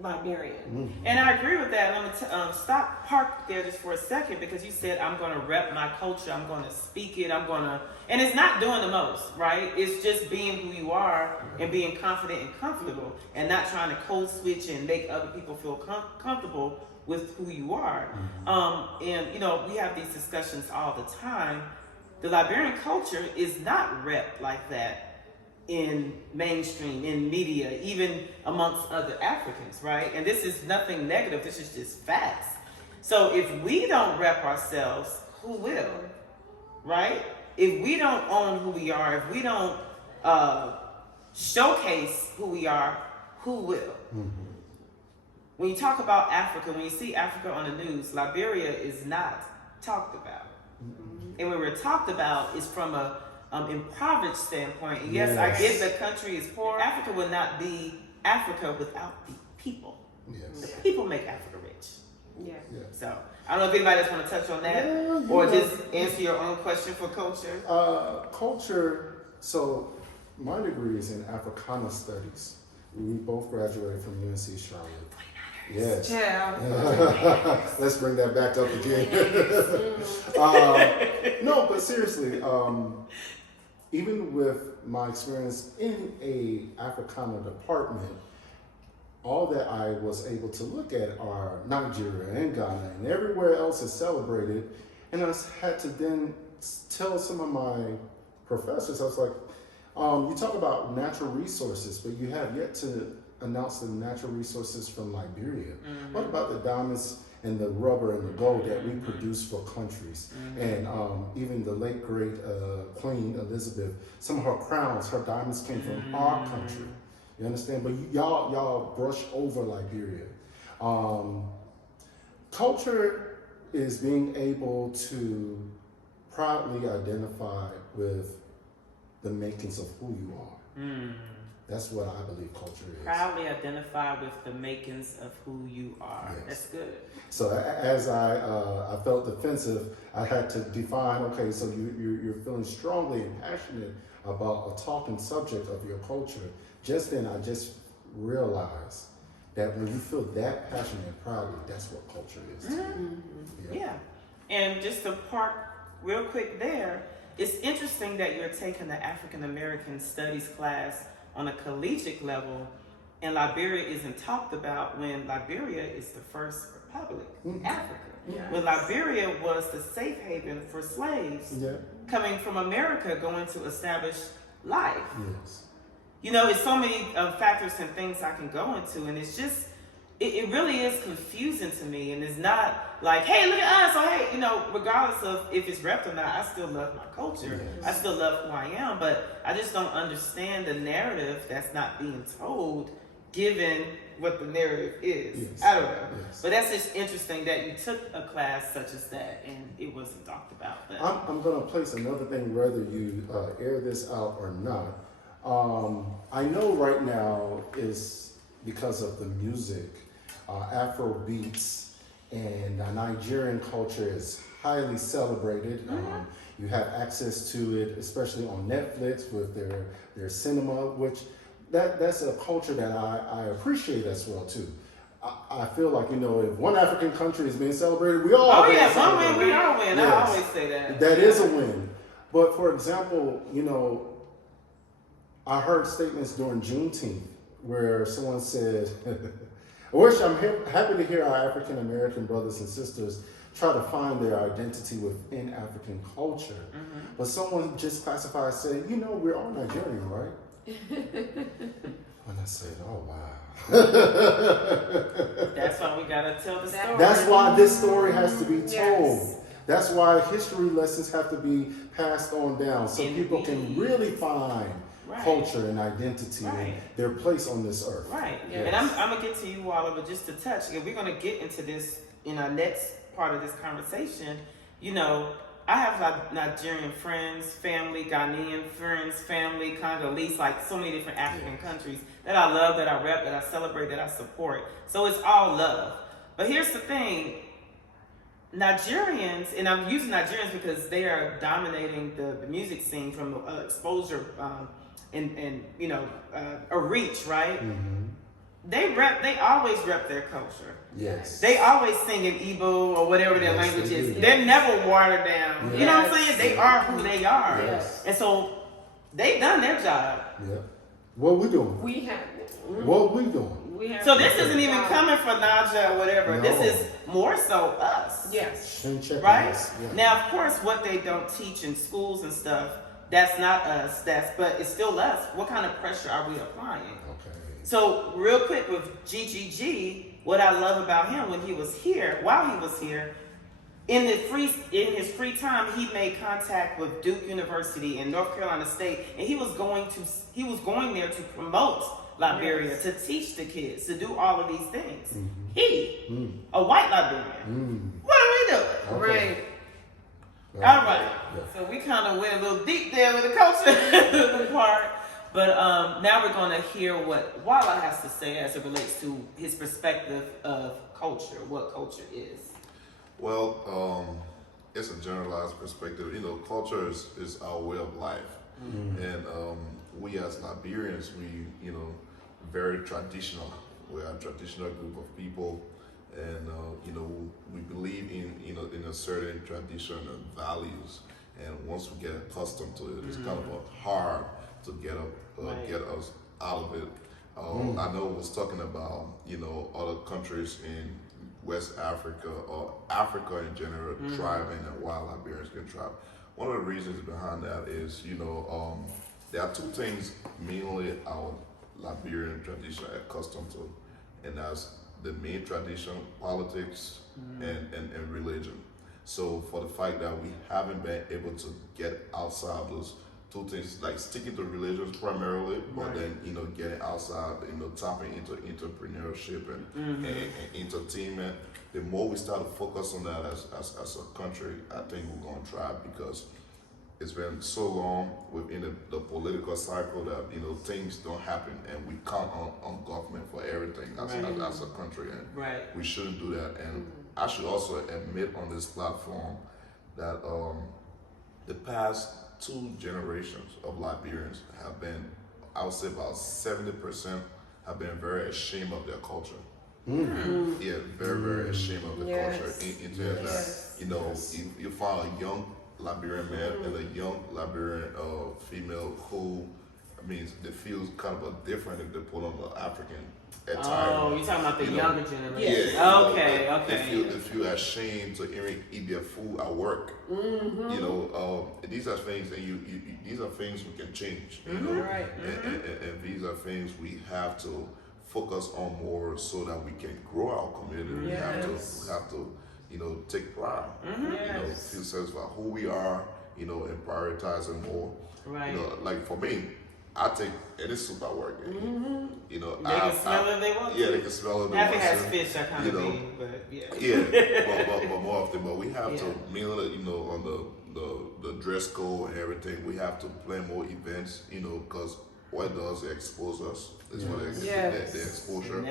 Liberian. And I agree with that. I'm gonna park there just for a second, because you said I'm gonna rep my culture, I'm gonna speak it, and it's not doing the most, right? It's just being who you are and being confident and comfortable, and not trying to code switch and make other people feel comfortable with who you are. And we have these discussions all the time. The Liberian culture is not rep like that in mainstream, in media, even amongst other Africans, right? And this is nothing negative, this is just facts. So if we don't rep ourselves, who will, right? If we don't own who we are, if we don't showcase who we are, who will? When you talk about Africa, when you see Africa on the news, Liberia is not talked about. And when we're talked about, it's from a impoverished standpoint. And yes, I get the country is poor. Africa would not be Africa without the people. The people make Africa rich. So I don't know if anybody else want to touch on that, or just answer your own question for culture. Culture. So my degree is in Africana Studies. We both graduated from UNC Charlotte. Yes. Let's bring that back up again. No, but seriously, even with my experience in a Africana department, all that I was able to look at are Nigeria and Ghana and everywhere else is celebrated. And I had to then tell some of my professors, I was like, you talk about natural resources, but you have yet to announce the natural resources from Liberia. What about the diamonds and the rubber and the gold that we produce for countries? And even the late great Queen Elizabeth, some of her crowns, her diamonds came from our country. You understand? But y'all brush over Liberia. Culture is being able to proudly identify with the makings of who you are. That's what I believe culture is. Proudly identify with the makings of who you are. That's good. So as I felt defensive, I had to define, okay, so you're feeling strongly and passionate about a talking subject of your culture. Just then I just realized that when you feel that passionate and proudly, that's what culture is to you. And just to park real quick there, it's interesting that you're taking the African American Studies class on a collegiate level, and Liberia isn't talked about, when Liberia is the first republic in Africa. When Liberia was the safe haven for slaves coming from America, going to establish life. It's so many factors and things I can go into, and it's just, it really is confusing to me, and it's not like, hey, look at us, or hey, regardless of if it's repped or not, I still love my culture. I still love who I am, but I just don't understand the narrative that's not being told, given what the narrative is. I don't know. But that's just interesting that you took a class such as that and it wasn't talked about. But I'm going to place another thing, whether you air this out or not. I know right now is because of the music, Afro beats and Nigerian culture is highly celebrated. You have access to it, especially on Netflix with their cinema, which that's a culture that I appreciate as well too. I feel like, if one African country is being celebrated, we all one win, we all win. Yes. I always say that. That is a win. But for example, I heard statements during Juneteenth where someone said, I'm happy to hear our African American brothers and sisters try to find their identity within African culture. But someone just classified, said, we're all Nigerian, right? And I said, oh, wow. That's why we got to tell the story. That's why this story has to be told. That's why history lessons have to be passed on down so people can really find culture and identity and their place on this earth. And I'm going to get to you, Walla, but just to touch, and we're going to get into this in our next part of this conversation. I have Nigerian friends, family, Ghanaian friends, family, Congolese, like so many different African countries that I love, that I rep, that I celebrate, that I support. So it's all love. But here's the thing. Nigerians, and I'm using Nigerians because they are dominating the music scene from exposure and a reach, right? they always rep their culture. Yes. They always sing in Igbo or whatever their Yes, language they is. do. They're never watered down. Yes. You know what I'm saying? They are who they are. Yes. And so they've done their job. Yeah. What we doing? We have. What we doing? We have. So this isn't even coming for Naja or whatever. No. This is more so us. Yes. Ain't checking Right? us. Yeah. Now, of course, what they don't teach in schools and stuff, that's not us. But it's still us. What kind of pressure are we applying? Okay. So real quick with GGG, what I love about him when he was here, while he was here, in his free time, he made contact with Duke University and North Carolina State, and he was going there to promote Liberia, to teach the kids, to do all of these things. Mm-hmm. A white Liberian. What are we doing? Okay. Right. All right. Yeah. So we kind of went a little deep there with the culture part. But now we're going to hear what Walla has to say as it relates to his perspective of culture, what culture is. Well, it's a generalized perspective. You know, culture is our way of life. And we as Liberians, we, very traditional. We're a traditional group of people. And, we believe in a certain tradition and values. And once we get accustomed to it, it's kind of hard to get us out of it. I know it was talking about, other countries in West Africa or Africa in general thriving and why Liberians can thrive. One of the reasons behind that is, there are two things mainly our Liberian tradition are accustomed to, and that's the main tradition, politics, and religion. So for the fact that we haven't been able to get outside those two things, like sticking to religions primarily, but then getting outside, tapping into entrepreneurship and entertainment. The more we start to focus on that as a country, I think we're going to thrive, because it's been so long within the political cycle that things don't happen, and we count on government for everything as a country, and we shouldn't do that. And I should also admit on this platform that the past 2 generations of Liberians have been, I would say about 70% have been very ashamed of their culture. Yeah, very, very ashamed of the culture. In terms that, you find a young Liberian man and a young Liberian female who, they feel kind of different if they put on the African attire. Oh, you're talking about the younger generation. Yeah. Okay. They feel ashamed to even eat their food at work. These are things, and these are things we can change. Right. And these are things we have to focus on more so that we can grow our community. We have to take pride. Feel satisfied who we are. And prioritizing more. Right. Like for me, I think any soup I work in. They can smell it if they want to. Yeah, they can smell it. If it has fish, I kind of mean, but yeah. Yeah, but more often, but we have to mainly, on the dress code and everything. We have to plan more events, because what does it expose us? It's what the exposure.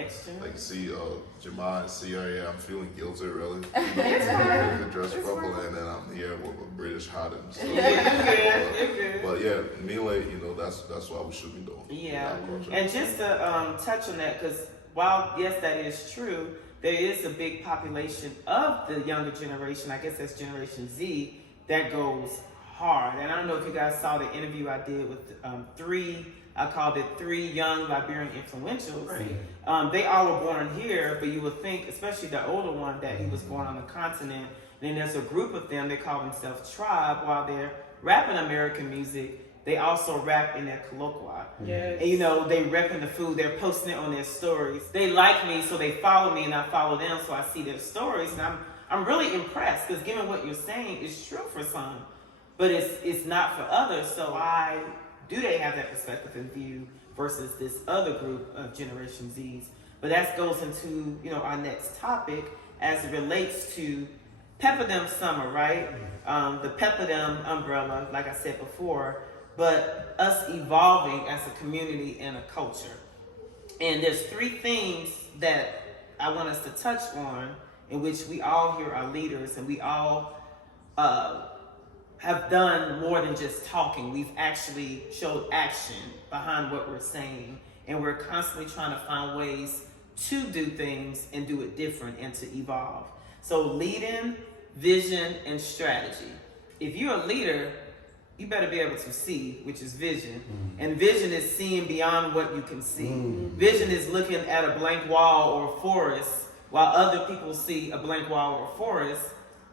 Like see, Jamal and CIA, I'm feeling guilty really. The dress properly, and then I'm here with a British hat and stuff. You're good. But yeah, mainly, that's what we should be doing. Yeah, and just to touch on that, because while yes, that is true, there is a big population of the younger generation. I guess that's Generation Z that goes hard. And I don't know if you guys saw the interview I did with 3. I called it 3 young Liberian influentials. Right. They all were born here, but you would think, especially the older one, that he was born on the continent. And then there's a group of them, they call themselves Tribe. While they're rapping American music, they also rap in their colloquial. Yes. And they repping the food, they're posting it on their stories. They like me, so they follow me, and I follow them, so I see their stories. And I'm really impressed, because given what you're saying, it's true for some, but it's not for others. So why do they have that perspective and view versus this other group of Generation Zs? But that goes into our next topic as it relates to Peppeh Dem Summer, right? The Peppeh Dem umbrella, like I said before, but us evolving as a community and a culture. And there's 3 things that I want us to touch on, in which we all here are leaders, and we all have done more than just talking. We've actually showed action behind what we're saying. and we're constantly trying to find ways to do things and do it different and to evolve. So leading, vision, and strategy. If you're a leader, you better be able to see, which is vision. And vision is seeing beyond what you can see. Vision is looking at a blank wall or a forest while other people see a blank wall or a forest.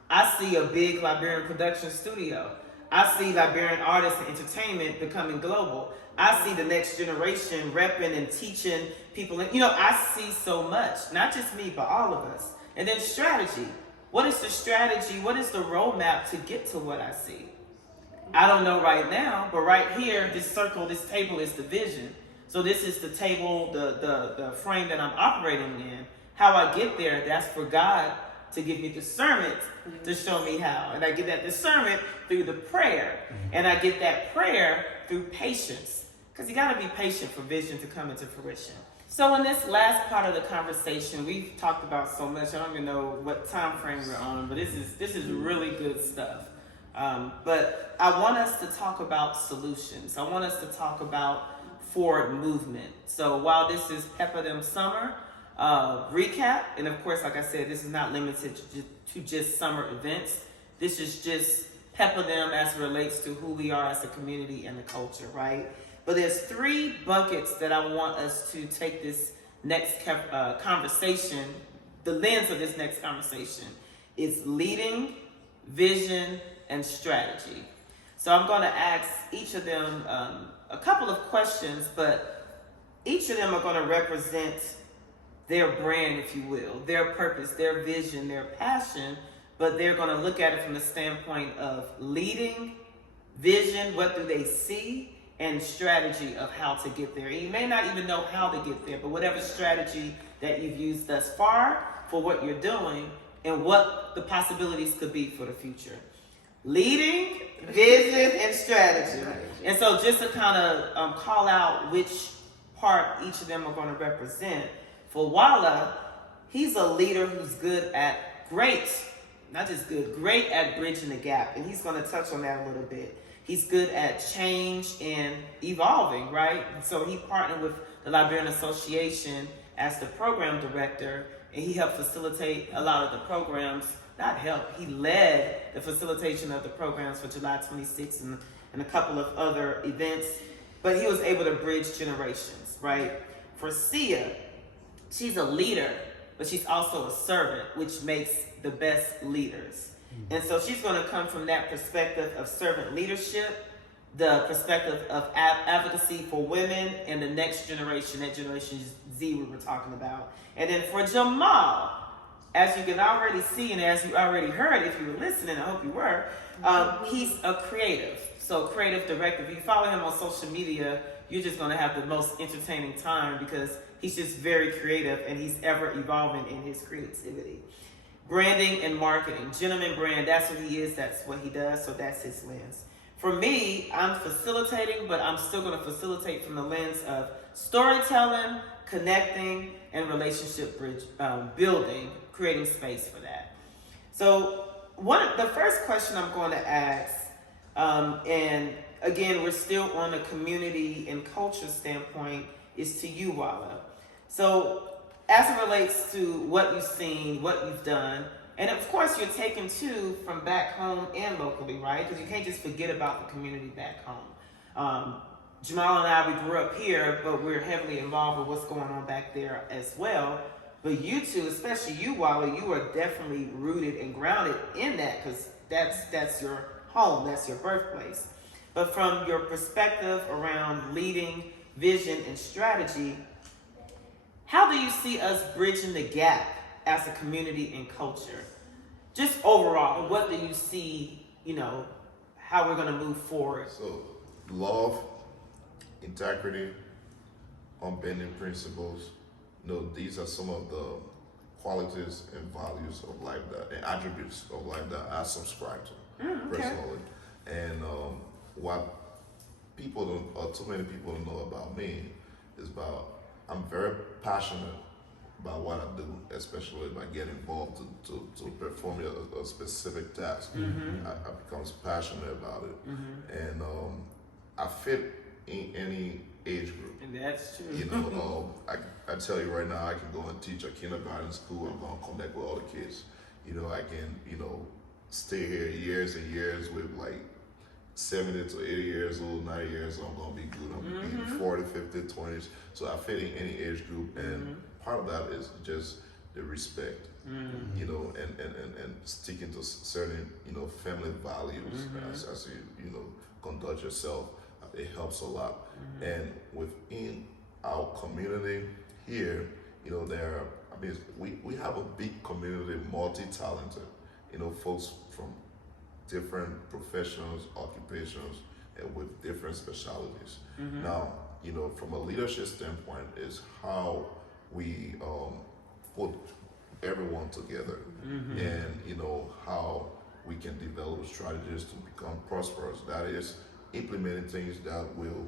I see a big Liberian production studio. I see Liberian artists and entertainment becoming global. I see the next generation repping and teaching people. I see so much, not just me, but all of us. And then strategy. What is the strategy? What is the roadmap to get to what I see? I don't know right now, but right here, this circle, this table is the vision. So this is the table, the frame that I'm operating in. How I get there, that's for God to give me discernment to show me how. And I get that discernment through the prayer. And I get that prayer through patience. Because you got to be patient for vision to come into fruition. So in this last part of the conversation, we've talked about so much. I don't even know what time frame we're on, but this is really good stuff. But I want us to talk about solutions. I want us to talk about forward movement. So while this is Peppeh Dem Summer recap, and of course, like I said, this is not limited to just summer events. This is just Peppeh Dem as it relates to who we are as a community and the culture, right? But there's 3 buckets that I want us to take this next conversation, the lens of this next conversation. It's leading, vision, and strategy. So I'm going to ask each of them a couple of questions, but each of them are going to represent their brand, if you will, their purpose, their vision, their passion, but they're going to look at it from the standpoint of leading, vision, what do they see, and strategy of how to get there. And you may not even know how to get there, but whatever strategy that you've used thus far for what you're doing and what the possibilities could be for the future. Leading, vision, and strategy. And so just to kind of call out which part each of them are going to represent. For Walla, he's a leader who's good at great at bridging the gap. And he's going to touch on that a little bit. He's good at change and evolving, right? And so he partnered with the Liberian Association as the program director, and he helped facilitate a lot of the programs. Not help, he led the facilitation of the programs for July 26th and a couple of other events. But he was able to bridge generations, right? For Sia, she's a leader, but she's also a servant, which makes the best leaders. And so she's going to come from that perspective of servant leadership, the perspective of advocacy for women and the next generation, that Generation Z we were talking about. And then for Jamal, as you can already see and as you already heard, if you were listening, I hope you were, he's a creative. So creative director. If you follow him on social media, you're just going to have the most entertaining time because he's just very creative and he's ever evolving in his creativity. Branding and marketing. Gentleman brand, that's what he is, that's what he does, so that's his lens. For me, I'm facilitating, but I'm still going to facilitate from the lens of storytelling, connecting, and relationship building, creating space for that. So the first question I'm going to ask, and again, we're still on a community and culture standpoint, is to you, Walla. So as it relates to what you've seen, what you've done, and of course you're taken too from back home and locally, right? Because you can't just forget about the community back home. Jamal and I, we grew up here, but we're heavily involved with what's going on back there as well. But you two, especially you, Walla, you are definitely rooted and grounded in that because that's your home, that's your birthplace. But from your perspective around leading, vision, and strategy, how do you see us bridging the gap as a community and culture? Just overall, what do you see, how we're going to move forward? So, love, integrity, unbending principles, these are some of the qualities and values of life and attributes of life that I subscribe to personally. And what too many people don't know about me is I'm very passionate about what I do, especially if I get involved to perform a specific task. I become passionate about it. And I fit in any age group. And that's true. You know, I tell you right now, I can go and teach a kindergarten school. I'm gonna connect with all the kids. You know, I can, you know, stay here years and years with like 70 to 80 years old, 90 years old. I'm gonna be good. I'm gonna be 40, 50, 20s. So I fit in any age group, and part of that is just the respect. You know, and sticking to certain, you know, family values as you know, conduct yourself. It helps a lot. And within our community here, you know, we have a big community, multi-talented, you know, folks from different professions, occupations, and with different specialties. Now, you know, from a leadership standpoint, is how we put everyone together, and you know, how we can develop strategies to become prosperous. That is implementing things that will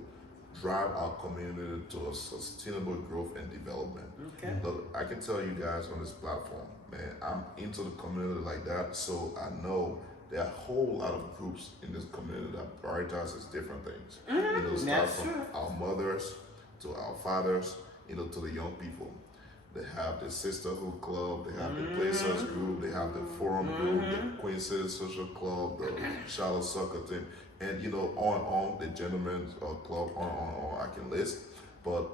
drive our community to a sustainable growth and development. Okay. Look, I can tell you guys on this platform, man, I'm into the community like that, so I know there are a whole lot of groups in this community that prioritizes different things. You know, start That's from true. our mothers to our fathers, you know, to the young people. They have the sisterhood club, they have the placers group, they have the forum group, the Queen City Social Club, the Charlotte Soccer team, and you know, on the gentlemen's club, on I can list. But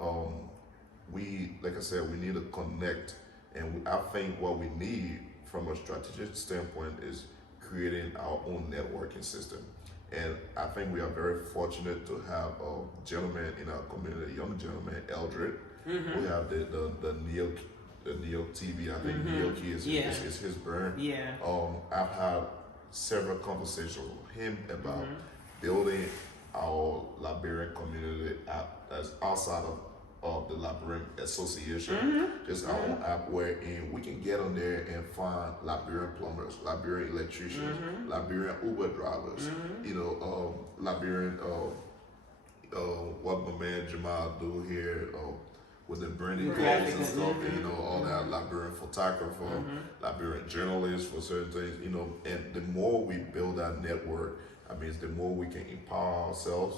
we, like I said, we need to connect, and I think what we need from a strategic standpoint is creating our own networking system. And I think we are very fortunate to have a gentleman in our community, a young gentleman, Eldred. We have the Neo TV. I think Neo Key is his brand. Yeah. I've had several conversations with him about building our Liberian community app that's outside of the Liberian Association. Just our own app wherein we can get on there and find Liberian plumbers, Liberian electricians, Liberian Uber drivers, you know, Liberian what my man Jamal do here with the branding goals and stuff, and you know, all that, Liberian photographer, Liberian journalist for certain things, you know. And the more we build that network, I mean, the more we can empower ourselves,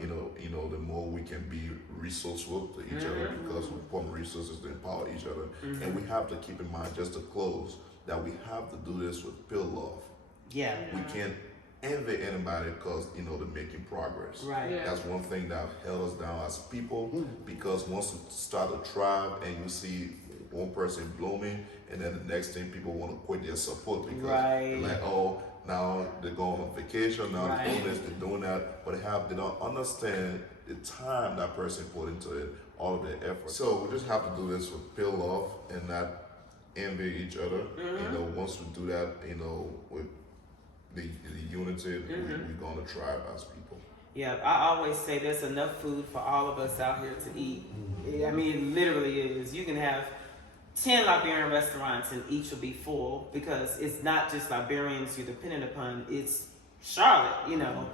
you know, the more we can be resourceful to each other, because we put resources to empower each other. And we have to keep in mind, just to close, that we have to do this with pure love. Yeah. We can't envy anybody because, you know, they're making progress. Right. Yeah. That's one thing that held us down as people, because once you start to thrive and you see one person blooming, and then the next thing people want to quit their support because they're like, oh, now they're going on vacation, now they're doing this, they're doing that, but they don't understand the time that person put into it, all of their effort. So we just have to do this with pure love and not envy each other. You know, once we do that, you know, with the unity, we're going to thrive as people. Yeah, I always say there's enough food for all of us out here to eat. I mean, it literally is. You can have 10 Liberian restaurants and each will be full, because it's not just Liberians you're dependent upon, it's Charlotte, you know,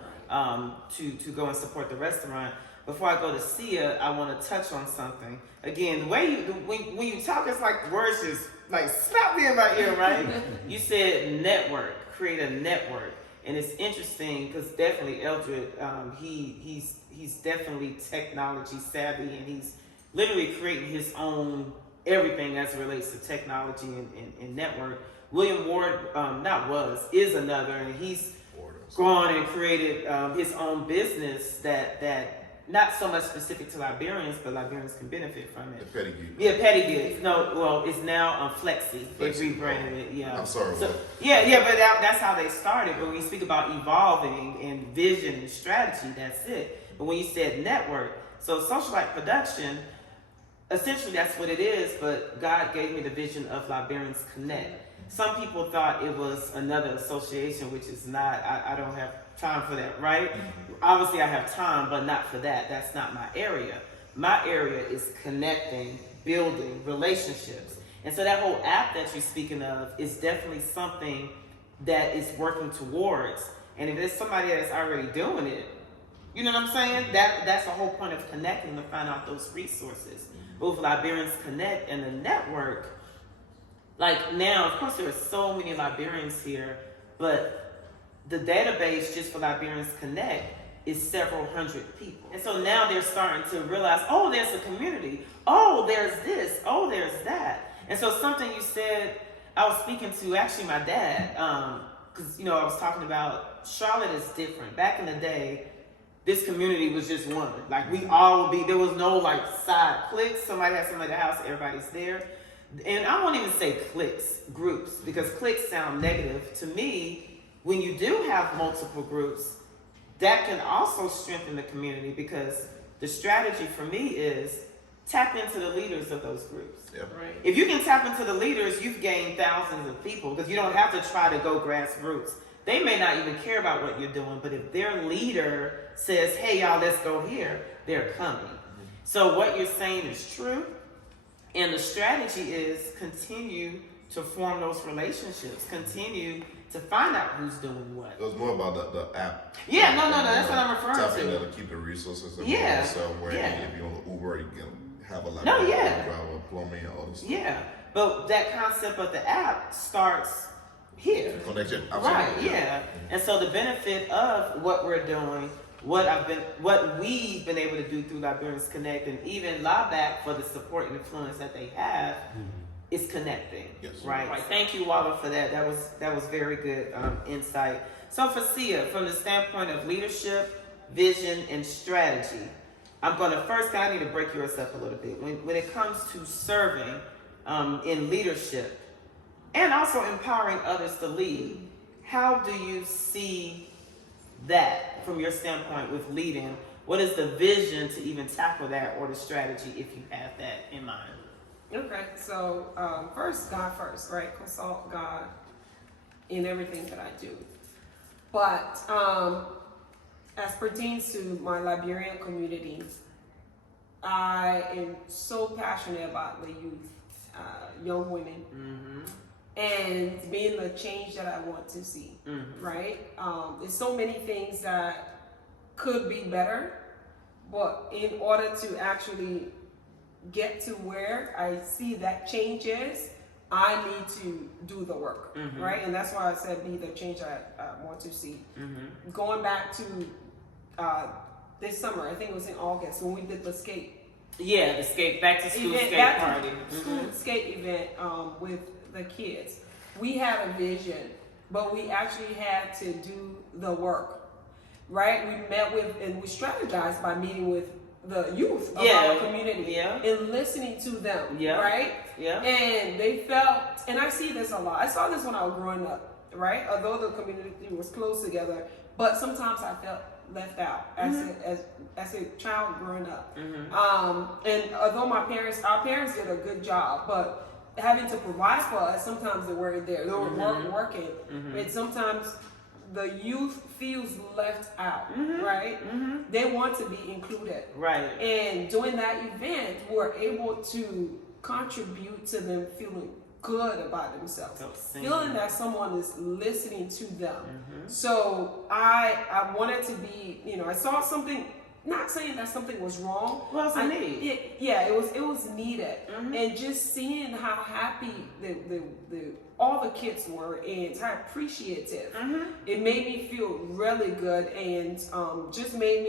to go and support the restaurant. Before I go to Sia, I want to touch on something. Again, the way when you talk, it's like words just like slap me in my ear, right? You said network, create a network. And it's interesting because definitely Eldred, he's definitely technology savvy, and he's literally creating his own everything as it relates to technology and network. William Ward, is another, and he's gone and created his own business that not so much specific to Liberians, but Liberians can benefit from it. The Petty Geek. Yeah, Petty Geek. No, well, it's now Flexi. They rebranded it. Yeah. I'm sorry. So, yeah, but that's how they started. But when you speak about evolving and vision and strategy, that's it. But when you said network, so Socialite Production, essentially that's what it is. But God gave me the vision of Liberians Connect. Some people thought it was another association, which is not. I don't have time for that, right? Obviously I have time, but not for that. That's not my area. My area is connecting, building relationships. And so that whole app that you're speaking of is definitely something that is working towards. And if there's somebody that's already doing it, you know what I'm saying? That's the whole point of connecting, to find out those resources. Both Liberians Connect and the network. Like now, of course, there are so many Liberians here, but the database just for Liberians Connect is several hundred people. And so now they're starting to realize, oh, there's a community. Oh, there's this. Oh, there's that. And so something you said, I was speaking to actually my dad, because, you know, I was talking about Charlotte is different. Back in the day, this community was just one. Like, we all would be, there was no like side cliques. Somebody had somebody at the house, everybody's there. And I won't even say cliques, groups, because cliques sound negative. To me, when you do have multiple groups, that can also strengthen the community, because the strategy for me is tap into the leaders of those groups. Yep. Right. If you can tap into the leaders, you've gained thousands of people, because you don't have to try to go grassroots. They may not even care about what you're doing, but if their leader says, hey, y'all, let's go here, they're coming. So what you're saying is true. And the strategy is continue to form those relationships, continue to find out who's doing what. It was more about the app. Yeah, no, that's what I'm referring Tap in to. there to keep the resources and Yeah, yourself where yeah. if you're on the Uber, you can have a like No, yeah. driver, plumbing, all this stuff. Yeah, but that concept of the app starts here. Connection, Right, absolutely. yeah. And so the benefit of what we're doing, what we've been able to do through Liberians Connect, and even Labac for the support and influence that they have, is connecting. Yes. Right. Thank you, Walla, for that. That was very good insight. So for Sia, from the standpoint of leadership, vision, and strategy, I'm going to first, I need to break yours up a little bit. When it comes to serving in leadership and also empowering others to lead, how do you see that from your standpoint with leading? What is the vision to even tackle that, or the strategy if you have that in mind? Okay, so first, God first, right? Consult God in everything that I do. But as pertains to my Liberian community, I am so passionate about the youth, young women, and being the change that I want to see, right? There's so many things that could be better, but in order to actually get to where I see that change is, I need to do the work, right? And that's why I said be the change I want to see. Going back to this summer, I think it was in August when we did the skate. Yeah, the skate, back to school event, skate back party. to school skate event with the kids. We had a vision, but we actually had to do the work, right? We met with and we strategized by meeting with the youth of our community and listening to them, right? Yeah. And they felt, and I see this a lot. I saw this when I was growing up, right? Although the community was close together, but sometimes I felt left out as a child growing up. And although our parents did a good job, but having to provide for us, sometimes they weren't there. They were working, and sometimes the youth feels left out, right? They want to be included, right? And during that event, we're able to contribute to them feeling good about themselves, feeling that someone is listening to them. So I wanted to be, I saw something. Not saying that something was wrong. Well, it's a need. It was needed, and just seeing how happy all the kids were and how appreciative, it made me feel really good, and just made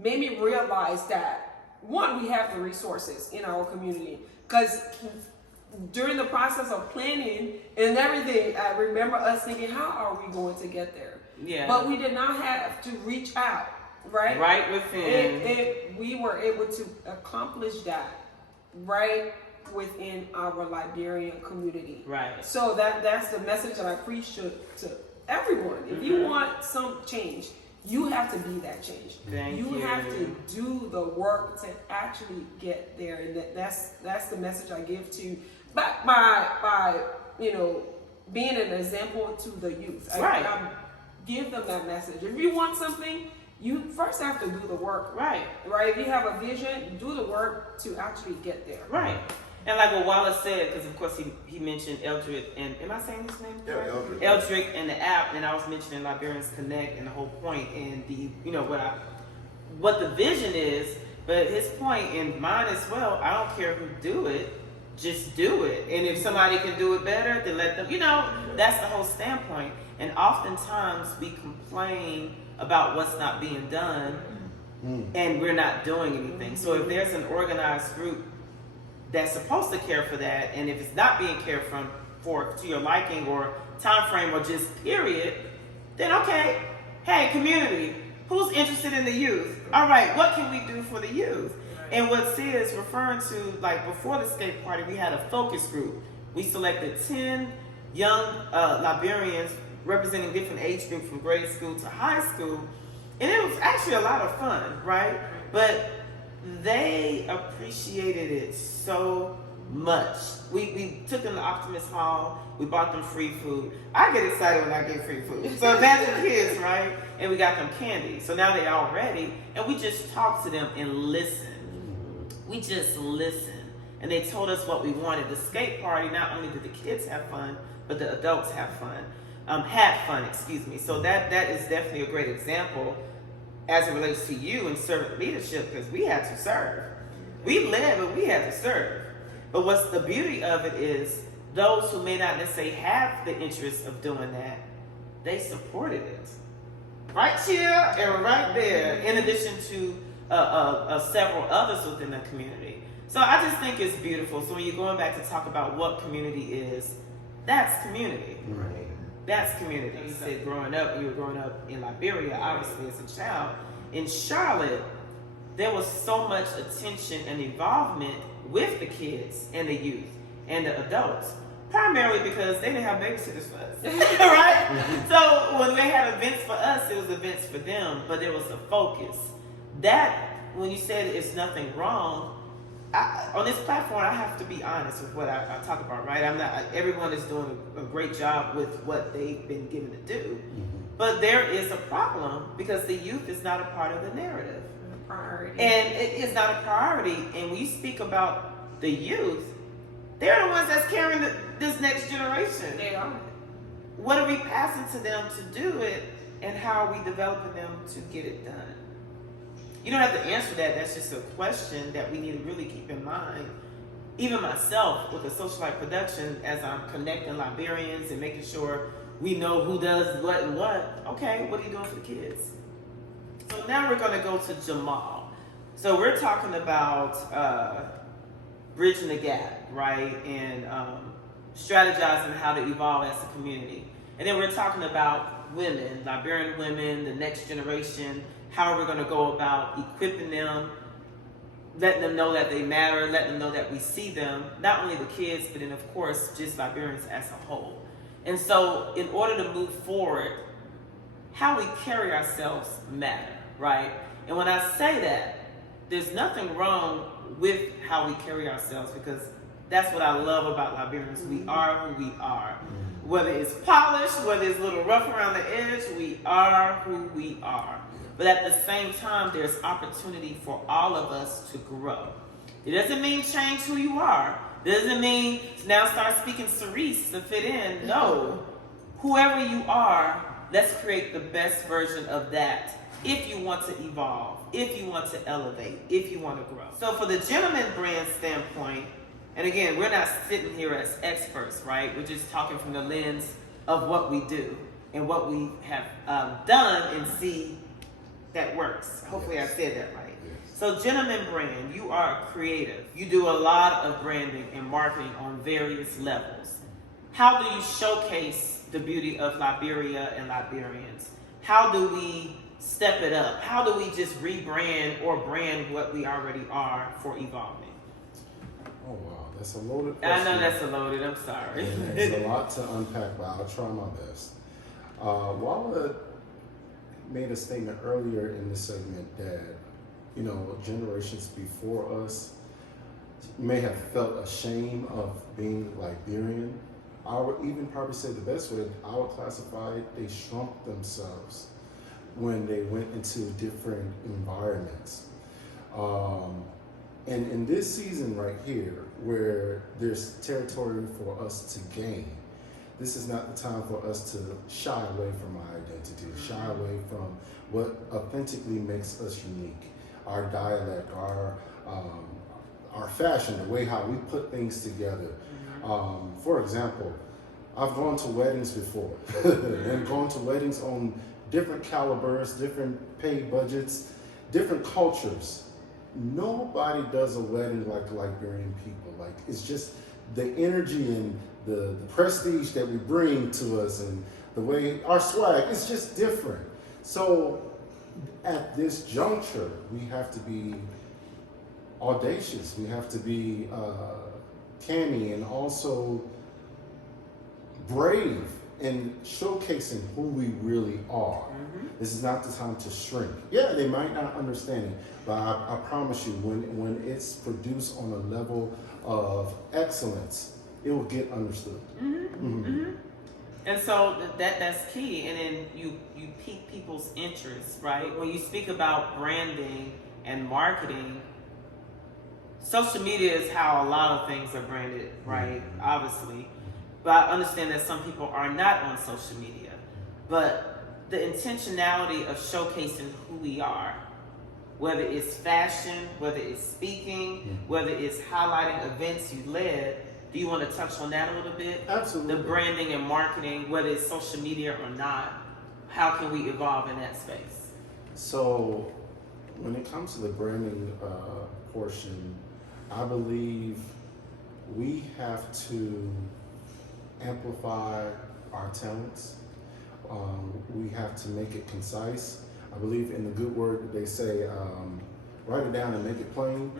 me realize that one, we have the resources in our community, because during the process of planning and everything, I remember us thinking, how are we going to get there? Yeah. But we did not have to reach out, right? Right within. We were able to accomplish that right within our Liberian community. Right. So that's the message that I preach to everyone. If you want some change, you have to be that change. You have to do the work to actually get there, and that's the message I give to by being an example to the youth. Right. I give them that message. If you want something, you first have to do the work. Right. Right. If you have a vision, do the work to actually get there. Right. And like what Wallace said, because of course he mentioned Eldrick, and am I saying his name correct? Yeah, Eldrick. Eldrick and the app, and I was mentioning Liberians Connect and the whole point, and the what the vision is, but his point and mine as well. I don't care who do it, just do it, and if somebody can do it better, then let them. That's the whole standpoint. And oftentimes we complain about what's not being done, and we're not doing anything. So if there's an organized group that's supposed to care for that, and if it's not being cared for to your liking or time frame or just period, then okay, hey community, who's interested in the youth? All right, what can we do for the youth? And what Sia is referring to, like before the skate party, we had a focus group. We selected 10 young Liberians representing different age groups from grade school to high school. And it was actually a lot of fun, right? But they appreciated it so much. We took them to Optimist Hall. We bought them free food. I get excited when I get free food. So imagine kids, right? And we got them candy. So now they're all ready. And we just talked to them and listened. We just listened. And they told us what we wanted. The skate party, not only did the kids have fun, but the adults had fun. So that is definitely a great example as it relates to you and servant leadership, because we had to serve. We led, but we had to serve. But what's the beauty of it is those who may not necessarily have the interest of doing that, they supported it. Right here and right there, in addition to several others within the community. So I just think it's beautiful. So when you're going back to talk about what community is, that's community. Right. That's community. You said you were growing up in Liberia, obviously as a child. In Charlotte, there was so much attention and involvement with the kids and the youth and the adults, primarily because they didn't have babysitters for us, right? So when they had events for us, it was events for them, but there was a focus. That, when you said it's nothing wrong, on this platform, I have to be honest with what I talk about, right? Everyone is doing a great job with what they've been given to do. But there is a problem because the youth is not a part of the narrative. Priority. And it is not a priority. And when you speak about the youth, they're the ones that's carrying this next generation. They are. What are we passing to them to do it, and how are we developing them to get it done? You don't have to answer that. That's just a question that we need to really keep in mind. Even myself, with the Socialite production, as I'm connecting Liberians and making sure we know who does what and what. Okay, what are you doing for the kids? So now we're going to go to Jamal. So we're talking about bridging the gap, right? And strategizing how to evolve as a community. And then we're talking about women, Liberian women, the next generation. How are we going to go about equipping them, letting them know that they matter, letting them know that we see them, not only the kids, but then of course, just Liberians as a whole. And so in order to move forward, how we carry ourselves matter, right? And when I say that, there's nothing wrong with how we carry ourselves, because that's what I love about Liberians. We are who we are. Whether it's polished, whether it's a little rough around the edge, we are who we are. But at the same time, there's opportunity for all of us to grow. It doesn't mean change who you are. It doesn't mean now start speaking cerise to fit in. No. Whoever you are, let's create the best version of that if you want to evolve, if you want to elevate, if you want to grow. So for the gentleman brand standpoint, and again, we're not sitting here as experts, right? We're just talking from the lens of what we do and what we have done and see that works. Hopefully I said that right. Yes. So Gentleman Brand, you are creative. You do a lot of branding and marketing on various levels. How do you showcase the beauty of Liberia and Liberians? How do we step it up? How do we just rebrand or brand what we already are for evolving? Oh wow, that's a loaded question. I know that's a loaded, I'm sorry. And there's a lot to unpack, but I'll try my best. Walla made a statement earlier in the segment that, generations before us may have felt ashamed of being Liberian. I would even probably say the best way, I would classify it, they shrunk themselves when they went into different environments. And in this season right here, where there's territory for us to gain, this is not the time for us to shy away from our identity, shy away from what authentically makes us unique. Our dialect, our fashion, the way how we put things together. For example, I've gone to weddings before and gone to weddings on different calibers, different pay budgets, different cultures. Nobody does a wedding like Liberian people. Like, it's just the energy and the prestige that we bring to us and the way our swag, it's just different. So at this juncture, we have to be audacious. We have to be canny and also brave in showcasing who we really are. This is not the time to shrink. Yeah, they might not understand it, but I promise you, when it's produced on a level of excellence, it will get understood. And so that's key. And then you pique people's interest, right? When you speak about branding and marketing, social media is how a lot of things are branded, right? Obviously. But I understand that some people are not on social media. But the intentionality of showcasing who we are, whether it's fashion, whether it's speaking, whether it's highlighting events you led, do you want to touch on that a little bit? Absolutely. The branding and marketing, whether it's social media or not, how can we evolve in that space? So when it comes to the branding portion, I believe we have to amplify our talents. We have to make it concise. I believe in the good word that they say, write it down and make it plain.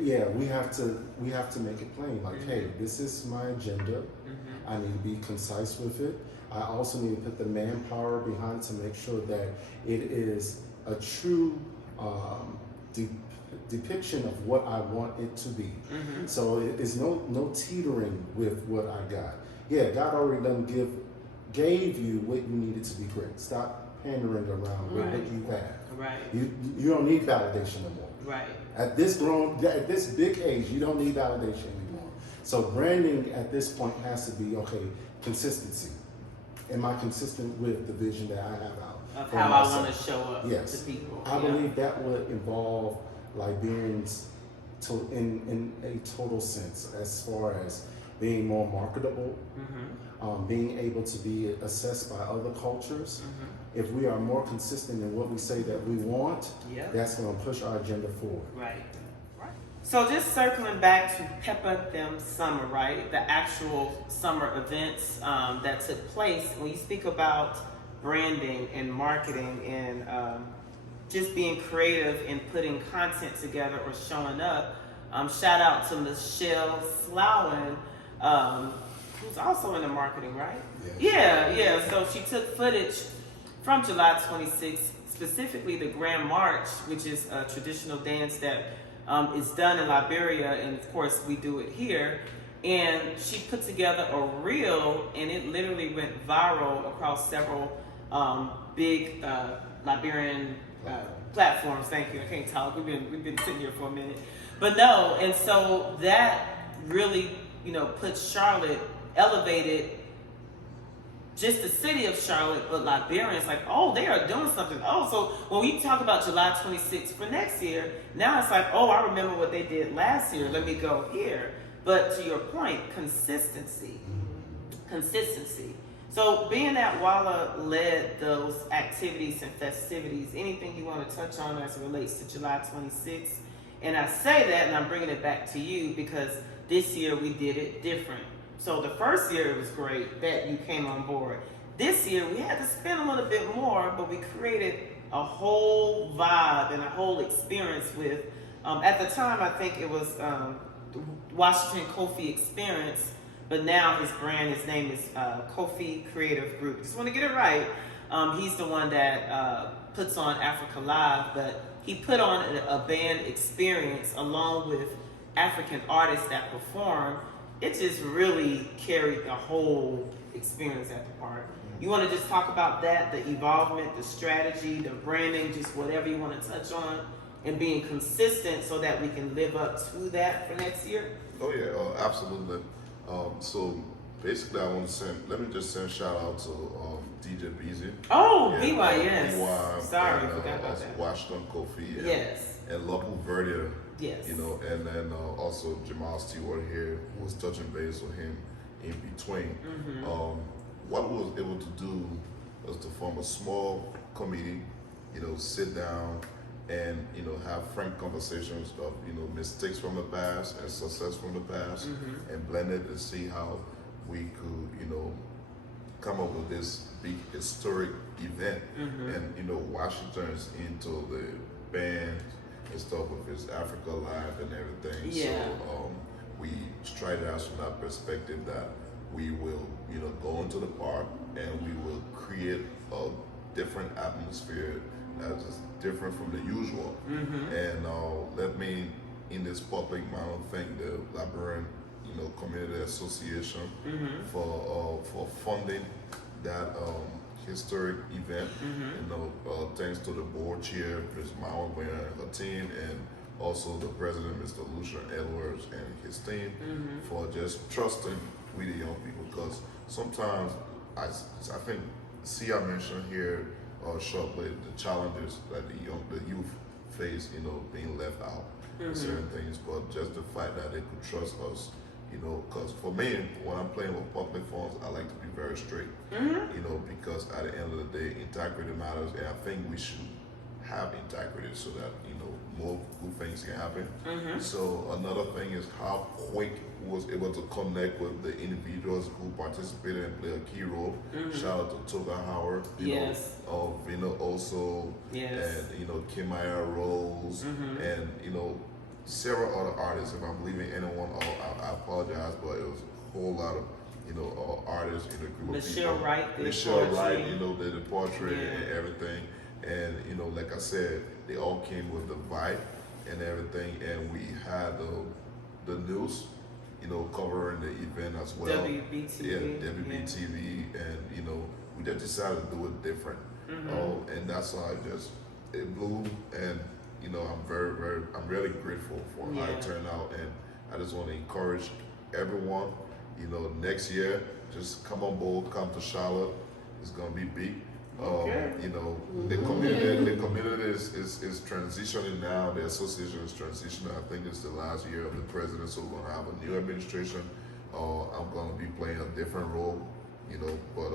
Yeah, we have to make it plain. Like, hey, this is my agenda. I need to be concise with it. I also need to put the manpower behind it to make sure that it is a true depiction of what I want it to be. So it is no teetering with what I got. Yeah, God already gave you what you needed to be great. Stop pandering around with what you have. Right. You don't need validation no more. Right. At this big age, you don't need validation anymore. So branding at this point has to be, okay, consistency. Am I consistent with the vision that I have out? Of for how myself? I want to show up Yes. to people. I believe that would involve Liberians in a total sense, as far as being more marketable, being able to be assessed by other cultures. If we are more consistent in what we say that we want, that's going to push our agenda forward. Right. So just circling back to Peppeh Dem Summer, right? The actual summer events that took place. When you speak about branding and marketing and just being creative and putting content together or showing up, shout out to Michelle Slowen, who's also in the marketing, right? Yeah. So she took footage from July 26th, specifically the Grand March, which is a traditional dance that is done in Liberia, and of course we do it here. And she put together a reel, and it literally went viral across several big Liberian platforms. Thank you. I can't talk. We've been sitting here for a minute, but no. And so that really, put Charlotte, elevated just the city of Charlotte, but Liberians like, oh, they are doing something. Oh, so when we talk about July 26th for next year, now it's like, oh, I remember what they did last year. Let me go here. But to your point, consistency. So being that Walla led those activities and festivities, anything you want to touch on as it relates to July 26th? And I say that, and I'm bringing it back to you because this year we did it different. So the first year it was great that you came on board. This year we had to spend a little bit more, but we created a whole vibe and a whole experience with, at the time I think it was Washington Kofi Experience, but now his name is Kofi Creative Group. Just want to get it right. He's the one that puts on Africa Live, but he put on a band experience along with African artists that perform. It just really carried the whole experience at the park. You want to just talk about that, the evolvement, the strategy, the branding, just whatever you want to touch on, and being consistent so that we can live up to that for next year? Oh yeah, absolutely. So basically let me just send shout out to DJ Beezy. Oh, BY, yes. BY, Sorry, and, forgot about that. Washington Kofi. Yes. And Local Verde. Yes. And then also Jamal Stewart here was touching base with him in between. What we was able to do was to form a small committee, sit down and have frank conversations of mistakes from the past and success from the past, and blend it to see how we could come up with this big historic event. And Washington is into the band and stuff with his Africa Live and everything. Yeah. So we tried it out from that perspective that we will go into the park and we will create a different atmosphere that is different from the usual. And let me, in this public manner, thank the Liberian Community Association for funding that historic event. Thanks to the board chair, Ms. Mauer and her team, and also the president, Mr. Lucian Edwards, and his team for just trusting we the young people. Because sometimes I think Sia mentioned here shortly the challenges that the youth face, being left out in certain things, but just the fact that they could trust us. Because for me, when I'm playing with public funds, I like to be very straight. Because at the end of the day, integrity matters, and I think we should have integrity so that more good things can happen. So another thing is how quick we was able to connect with the individuals who participated and played a key role. Shout out to Toga Howard, also, and Kimaya Rose, and several other artists. If I'm leaving anyone out, I apologize, but it was a whole lot of artists in the group of people. Michelle Wright, the portrait and everything. And like I said, they all came with the vibe and everything, and we had the news, covering the event as well. WBTV. Yeah, WBTV, and we just decided to do it different. And that's how it blew, and I'm really grateful for how it turned out, and I just want to encourage everyone, next year, just come on board, come to Charlotte. It's gonna be big. The community is transitioning now. The association is transitioning. I think it's the last year of the president, so we're gonna have a new administration. I'm gonna be playing a different role, but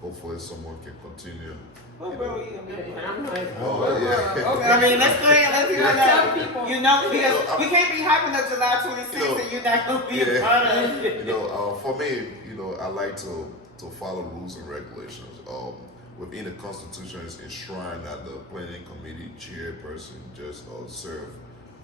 hopefully someone can continue. What role are you gonna be playing? I'm like, Okay, I mean, let's go ahead. Let's hear that. Because we can't be hyping up July 26th and you're not gonna be a part of it. For me, I like to follow rules and regulations. Within the Constitution, it's enshrined that the planning committee chairperson just serve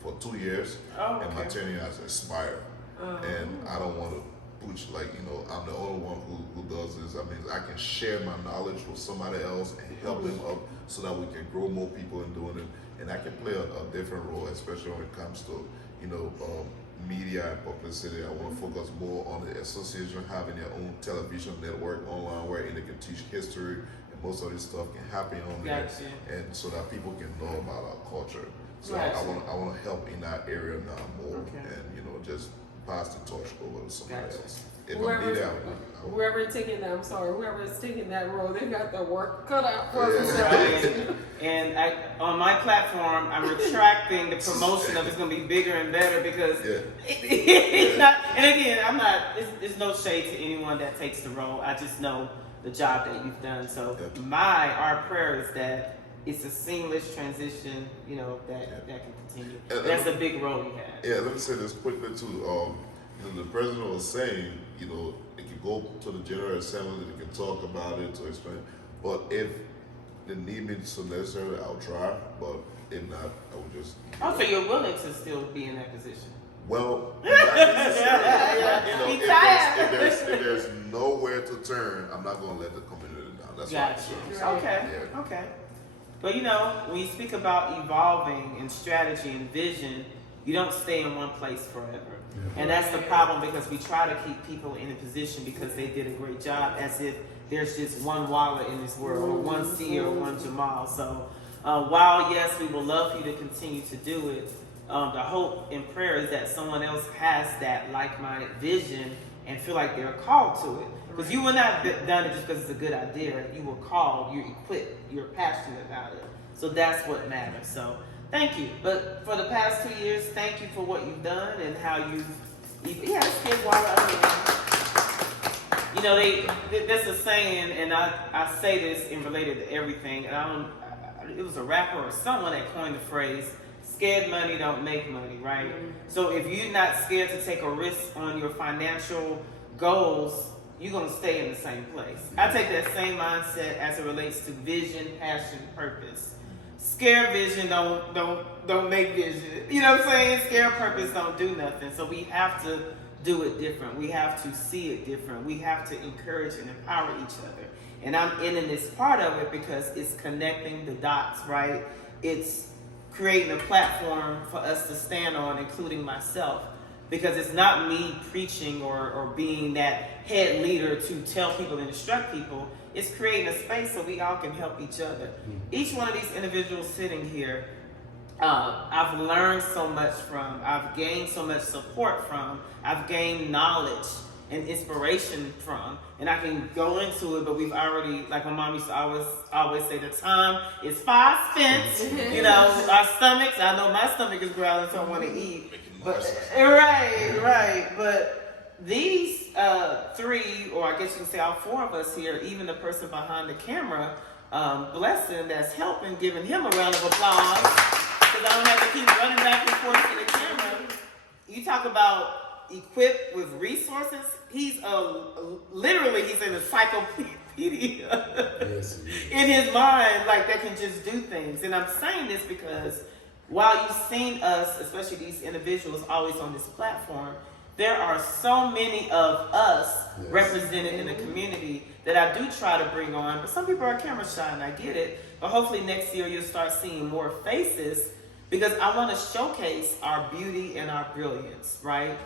for 2 years, and my tenure has expired. And I don't want to push I'm the only one who does this. I mean, I can share my knowledge with somebody else and help them up so that we can grow more people in doing it, and I can play a different role, especially when it comes to media and publicity. I want to focus more on the association having their own television network online where they can teach history, and most of this stuff can happen on there, and so that people can know about our culture. So I want to help in that area now more, and just pass the torch over to somebody else. If I need that, whoever is taking that role, they got their work cut out for them. And on my platform, I'm retracting the promotion of it's going to be bigger and better because it's not. And again, I'm not. There's no shade to anyone that takes the role. I just know the job that you've done. So our prayer is that it's a seamless transition. That can continue. That's a big role you have. Yeah, let me say this quickly too. The president was saying, it can go to the General Assembly, they can talk about it to explain. But if they need me so necessarily, I'll try. But if not, I will just. So you're willing to still be in that position? Well, not necessarily. If there's nowhere to turn, I'm not going to let the community down. That's what I'm saying. Okay. But when you speak about evolving and strategy and vision, you don't stay in one place forever. And that's the problem, because we try to keep people in a position because they did a great job, as if there's just one Walla in this world, or one C or one Jamal. So while yes, we would love for you to continue to do it, the hope and prayer is that someone else has that like-minded vision and feel like they're called to it. Because you would not have done it just because it's a good idea. You were called, you're equipped, you're passionate about it. So that's what matters. So thank you. But for the past 2 years, thank you for what you've done and how you've, let's give Walla You know, that's a saying, and I say this in related to everything, and it was a rapper or someone that coined the phrase, scared money don't make money, right? So if you're not scared to take a risk on your financial goals, you're gonna stay in the same place. I take that same mindset as it relates to vision, passion, purpose. Scare vision don't make vision. You know what I'm saying? Scare purpose don't do nothing. So we have to do it different. We have to see it different. We have to encourage and empower each other. And I'm in this part of it because it's connecting the dots, right? It's creating a platform for us to stand on, including myself. Because it's not me preaching or being that head leader to tell people and instruct people. It's creating a space so we all can help each other. Each one of these individuals sitting here, I've learned so much from, I've gained so much support from, I've gained knowledge and inspiration from, and I can go into it, but we've already, like my mom used to always say, the time is far spent. You know, our stomachs, I know my stomach is growling, so I want to eat. But, right. But these three, or I guess you can say all four of us here, even the person behind the camera, Blessing, that's helping, giving him a round of applause, because I don't have to keep running back and forth to the camera. You talk about equipped with resources. He's literally he's an encyclopedia Yes, in his mind, like that can just do things. And I'm saying this because while you've seen us, especially these individuals, always on this platform, there are so many of us represented in the community that I do try to bring on. But some people are camera shy, and I get it. But hopefully next year you'll start seeing more faces, because I want to showcase our beauty and our brilliance, right?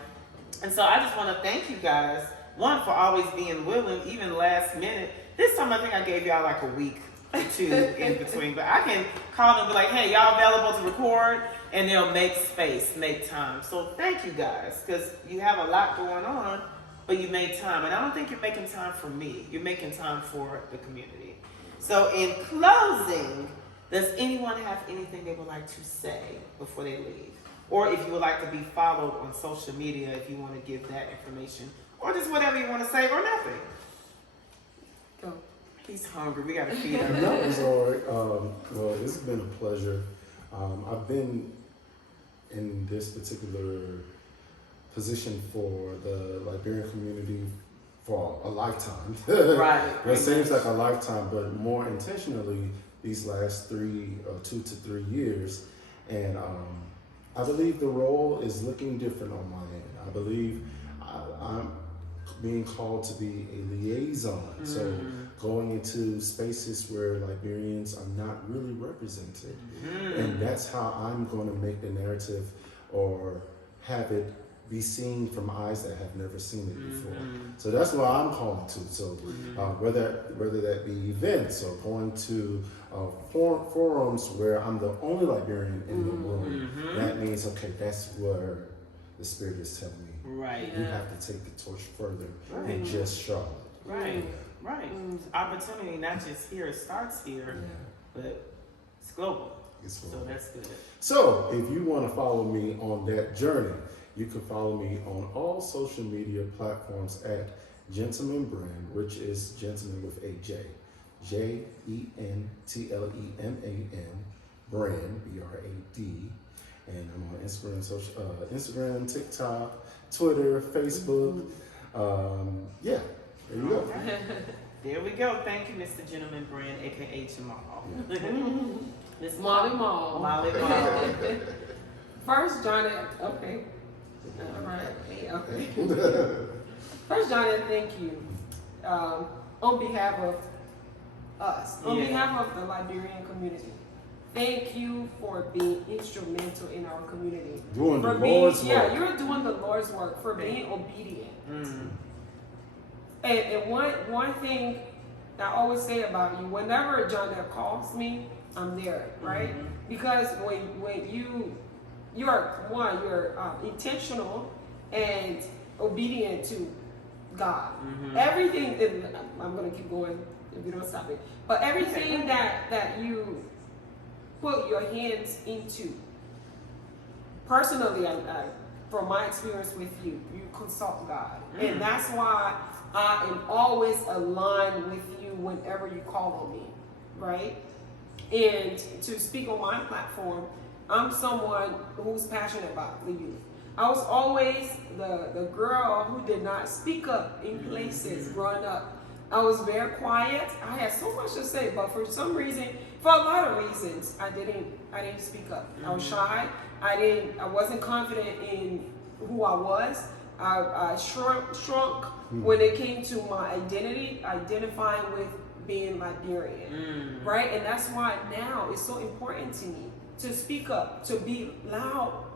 And so I just want to thank you guys, one, for always being willing, even last minute. This time I think I gave y'all like a week or two in between, but I can call them and be like, hey, y'all available to record? And they'll make space, make time. So thank you guys, because you have a lot going on, but you made time. And I don't think you're making time for me. You're making time for the community. So in closing, does anyone have anything they would like to say before they leave? Or if you would like to be followed on social media, if you want to give that information, or just whatever you want to say, or nothing. Go. He's hungry. We got to feed him. No, it's all right. Well, it's been a pleasure. I've been in this particular position for the Liberian community for a lifetime. Right. It seems like a lifetime, but more intentionally these last 2 to 3 years. And I believe the role is looking different on my end. I believe I'm being called to be a liaison. So going into spaces where Liberians are not really represented. And that's how I'm going to make the narrative or have it be seen from eyes that have never seen it before. So that's what I'm calling to. So whether that be events or going to forums where I'm the only Liberian in the room, that means, okay, that's where the Spirit is telling me. Right. You have to take the torch further than just Charlotte. Right. Opportunity, not just here, it starts here, but it's global. So that's good. So if you want to follow me on that journey, you can follow me on all social media platforms at Gentleman Brand, which is gentleman with a J. JENTLEMAN, Brand, BRAD. And I'm on Instagram, TikTok, Twitter, Facebook. There you go. Okay. There we go. Thank you, Mr. Gentleman Brand, aka Jamal. Miss Molly Mall. Molly Mall. First, Johnny. Okay. All right. Okay. First, Johnny, thank you. On behalf of us, on behalf of the Liberian community, thank you for being instrumental in our community. Doing the Lord's work. Yeah, you're doing the Lord's work, for being obedient. And one thing I always say about you, whenever John calls me, I'm there, right? Because when you're intentional and obedient to God. Everything, I'm gonna keep going if you don't stop it. But everything that you put your hands into, personally, I from my experience with you, you consult God. And that's why I am always aligned with you whenever you call on me, right? And to speak on my platform, I'm someone who's passionate about the youth. I was always the girl who did not speak up in places growing up. I was very quiet. I had so much to say, but for some reason, for a lot of reasons, I didn't speak up. I was shy. I wasn't confident in who I was. I shrunk when it came to my identity, identifying with being Liberian, right? And that's why now it's so important to me to speak up, to be loud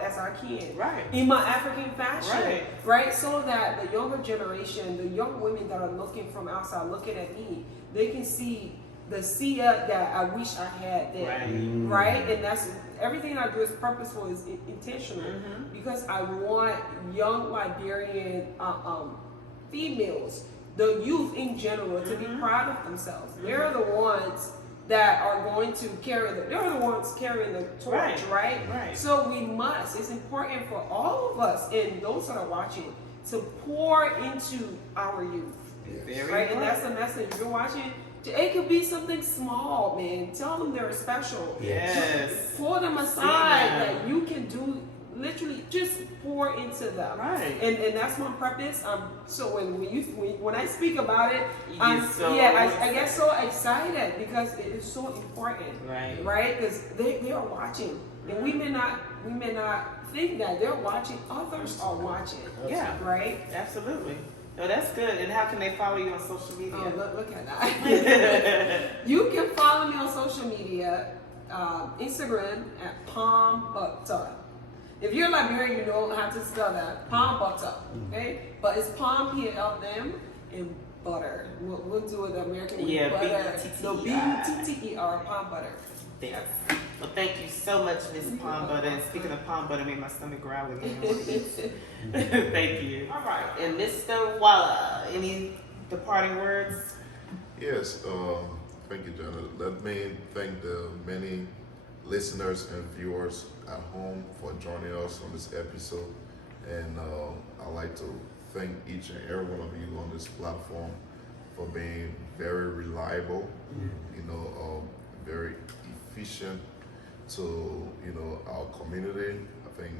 as I can, right, in my African fashion, right? So that the younger generation, the young women that are looking from outside, looking at me, they can see the Sia that I wish I had then, right? And that's everything I do is purposeful, is intentional, because I want young Liberian females, the youth in general, to be proud of themselves. They're the ones that are going to they're the ones carrying the torch, right? So we must, it's important for all of us and those that are watching to pour into our youth, right? And that's the message. You're watching, it could be something small, man. Tell them they're special. Yes. Pull them aside that you can do, literally just pour into them. Right. And that's my purpose. So when I speak about it, I get so excited because it is so important. Right? Because they are watching. And we may not think that they're watching, others are watching. Yeah. Right? Absolutely. No, that's good. And how can they follow you on social media? Oh, look at that. You can follow me on social media, Instagram at Palm Butter. If you're Liberian, you know how to spell that. Palm Butter. Okay? But it's Palm, P-A-L-M, and butter. We'll do it the American way. Yeah, butter. B-U-T-T-E-R. B-U-T-T-E-R, Palm Butter. Yes. Well, thank you so much, Miss Palm Butter. And speaking of palm butter, made my stomach growl again. Thank you. All right. And Mr. Walla, any departing words? Yes, thank you, Jenna. Let me thank the many listeners and viewers at home for joining us on this episode. And I'd like to thank each and every one of you on this platform for being very reliable, very efficient to our community. I think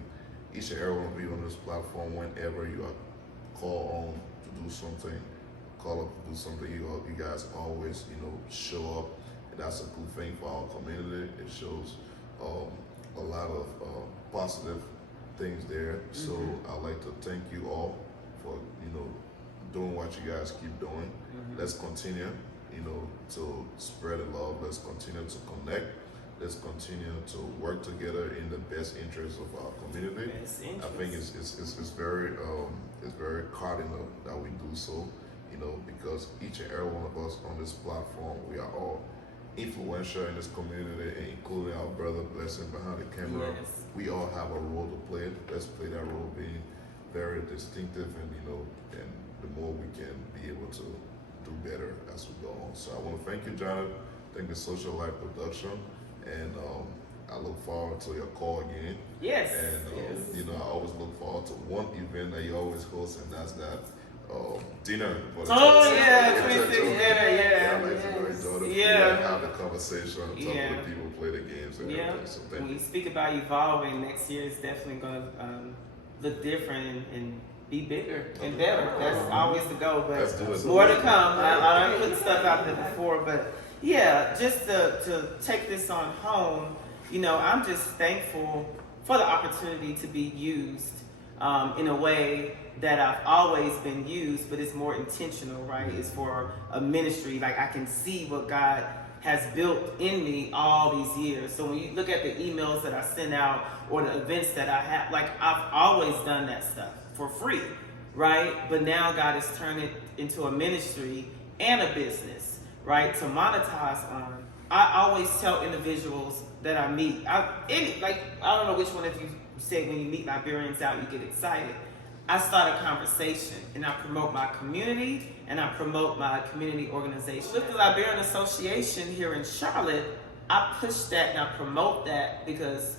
each and every one of you on this platform, whenever you are called on to do something, you guys always show up, and that's a good thing for our community. It shows a lot of positive things there. So I'd like to thank you all for doing what you guys keep doing. Let's continue to spread the love. Let's continue to connect. Let's continue to work together in the best interest of our community. I think it's very cardinal that we do so, because each and every one of us on this platform, we are all influential in this community, including our brother Blessing behind the camera. Yes. We all have a role to play. Let's play that role, being very distinctive, and and the more we can be able to do better as we go on. So I want to thank you, Jonathan. Thank the Social Life Production, and I look forward to your call again. Yes. And I always look forward to one event that you always host, and that's that dinner. For the Yeah, I like to enjoy the food and have the conversation, talk with the people, play the games, and everything. So when you speak about evolving, next year is definitely going to look different and be bigger and better. That's always the goal, but more to come. I put stuff out there before, but just to take this on home, I'm just thankful for the opportunity to be used in a way that I've always been used, but it's more intentional, right? It's for a ministry. Like, I can see what God has built in me all these years. So when you look at the emails that I send out or the events that I have, like, I've always done that stuff for free, right? But now God has turned it into a ministry and a business, right? To monetize on. I always tell individuals that I meet, I don't know which one of you said when you meet Liberians out, you get excited. I start a conversation and I promote my community and I promote my community organization. With the Liberian Association here in Charlotte, I push that and I promote that because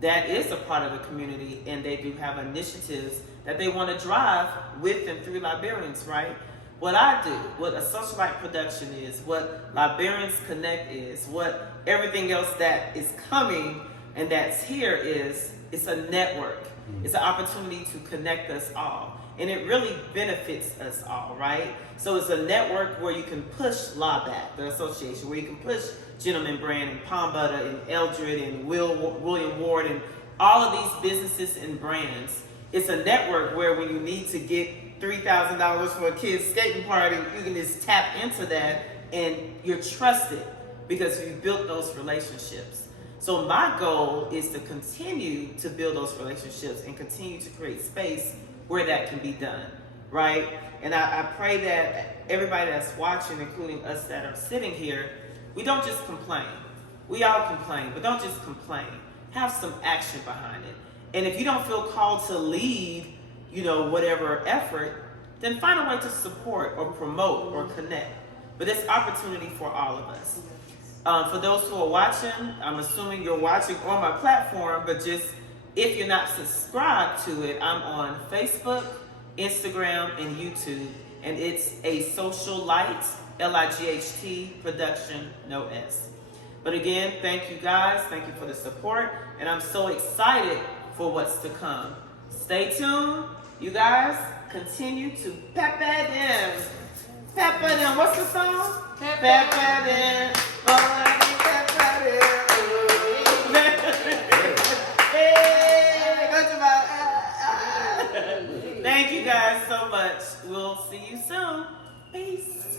that is a part of the community, and they do have initiatives that they want to drive with and through Liberians, right? What I do, what a socialite production is, what Liberians Connect is, what everything else that is coming and that's here is, it's a network. It's an opportunity to connect us all. And it really benefits us all, right? So it's a network where you can push LABAC, the association, where you can push Gentleman Brand and Palm Butter and Eldred and William Ward and all of these businesses and brands. It's a network where when you need to get $3,000 for a kid's skating party, you can just tap into that and you're trusted because you built those relationships. So my goal is to continue to build those relationships and continue to create space where that can be done, right? And I pray that everybody that's watching, including us that are sitting here, we don't just complain. We all complain, but don't just complain. Have some action behind it. And if you don't feel called to lead, whatever effort, then find a way to support or promote or connect. But it's opportunity for all of us. For those who are watching, I'm assuming you're watching on my platform, but just if you're not subscribed to it, I'm on Facebook, Instagram, and YouTube, and it's a socialite, Light production, no S. But again, thank you guys, thank you for the support, and I'm so excited for what's to come. Stay tuned, you guys. Continue to Peppeh Dem. Peppeh Dem. What's the song? Peppeh Dem. Peppeh Dem. Hey, go to my. Thank you guys so much. We'll see you soon. Peace.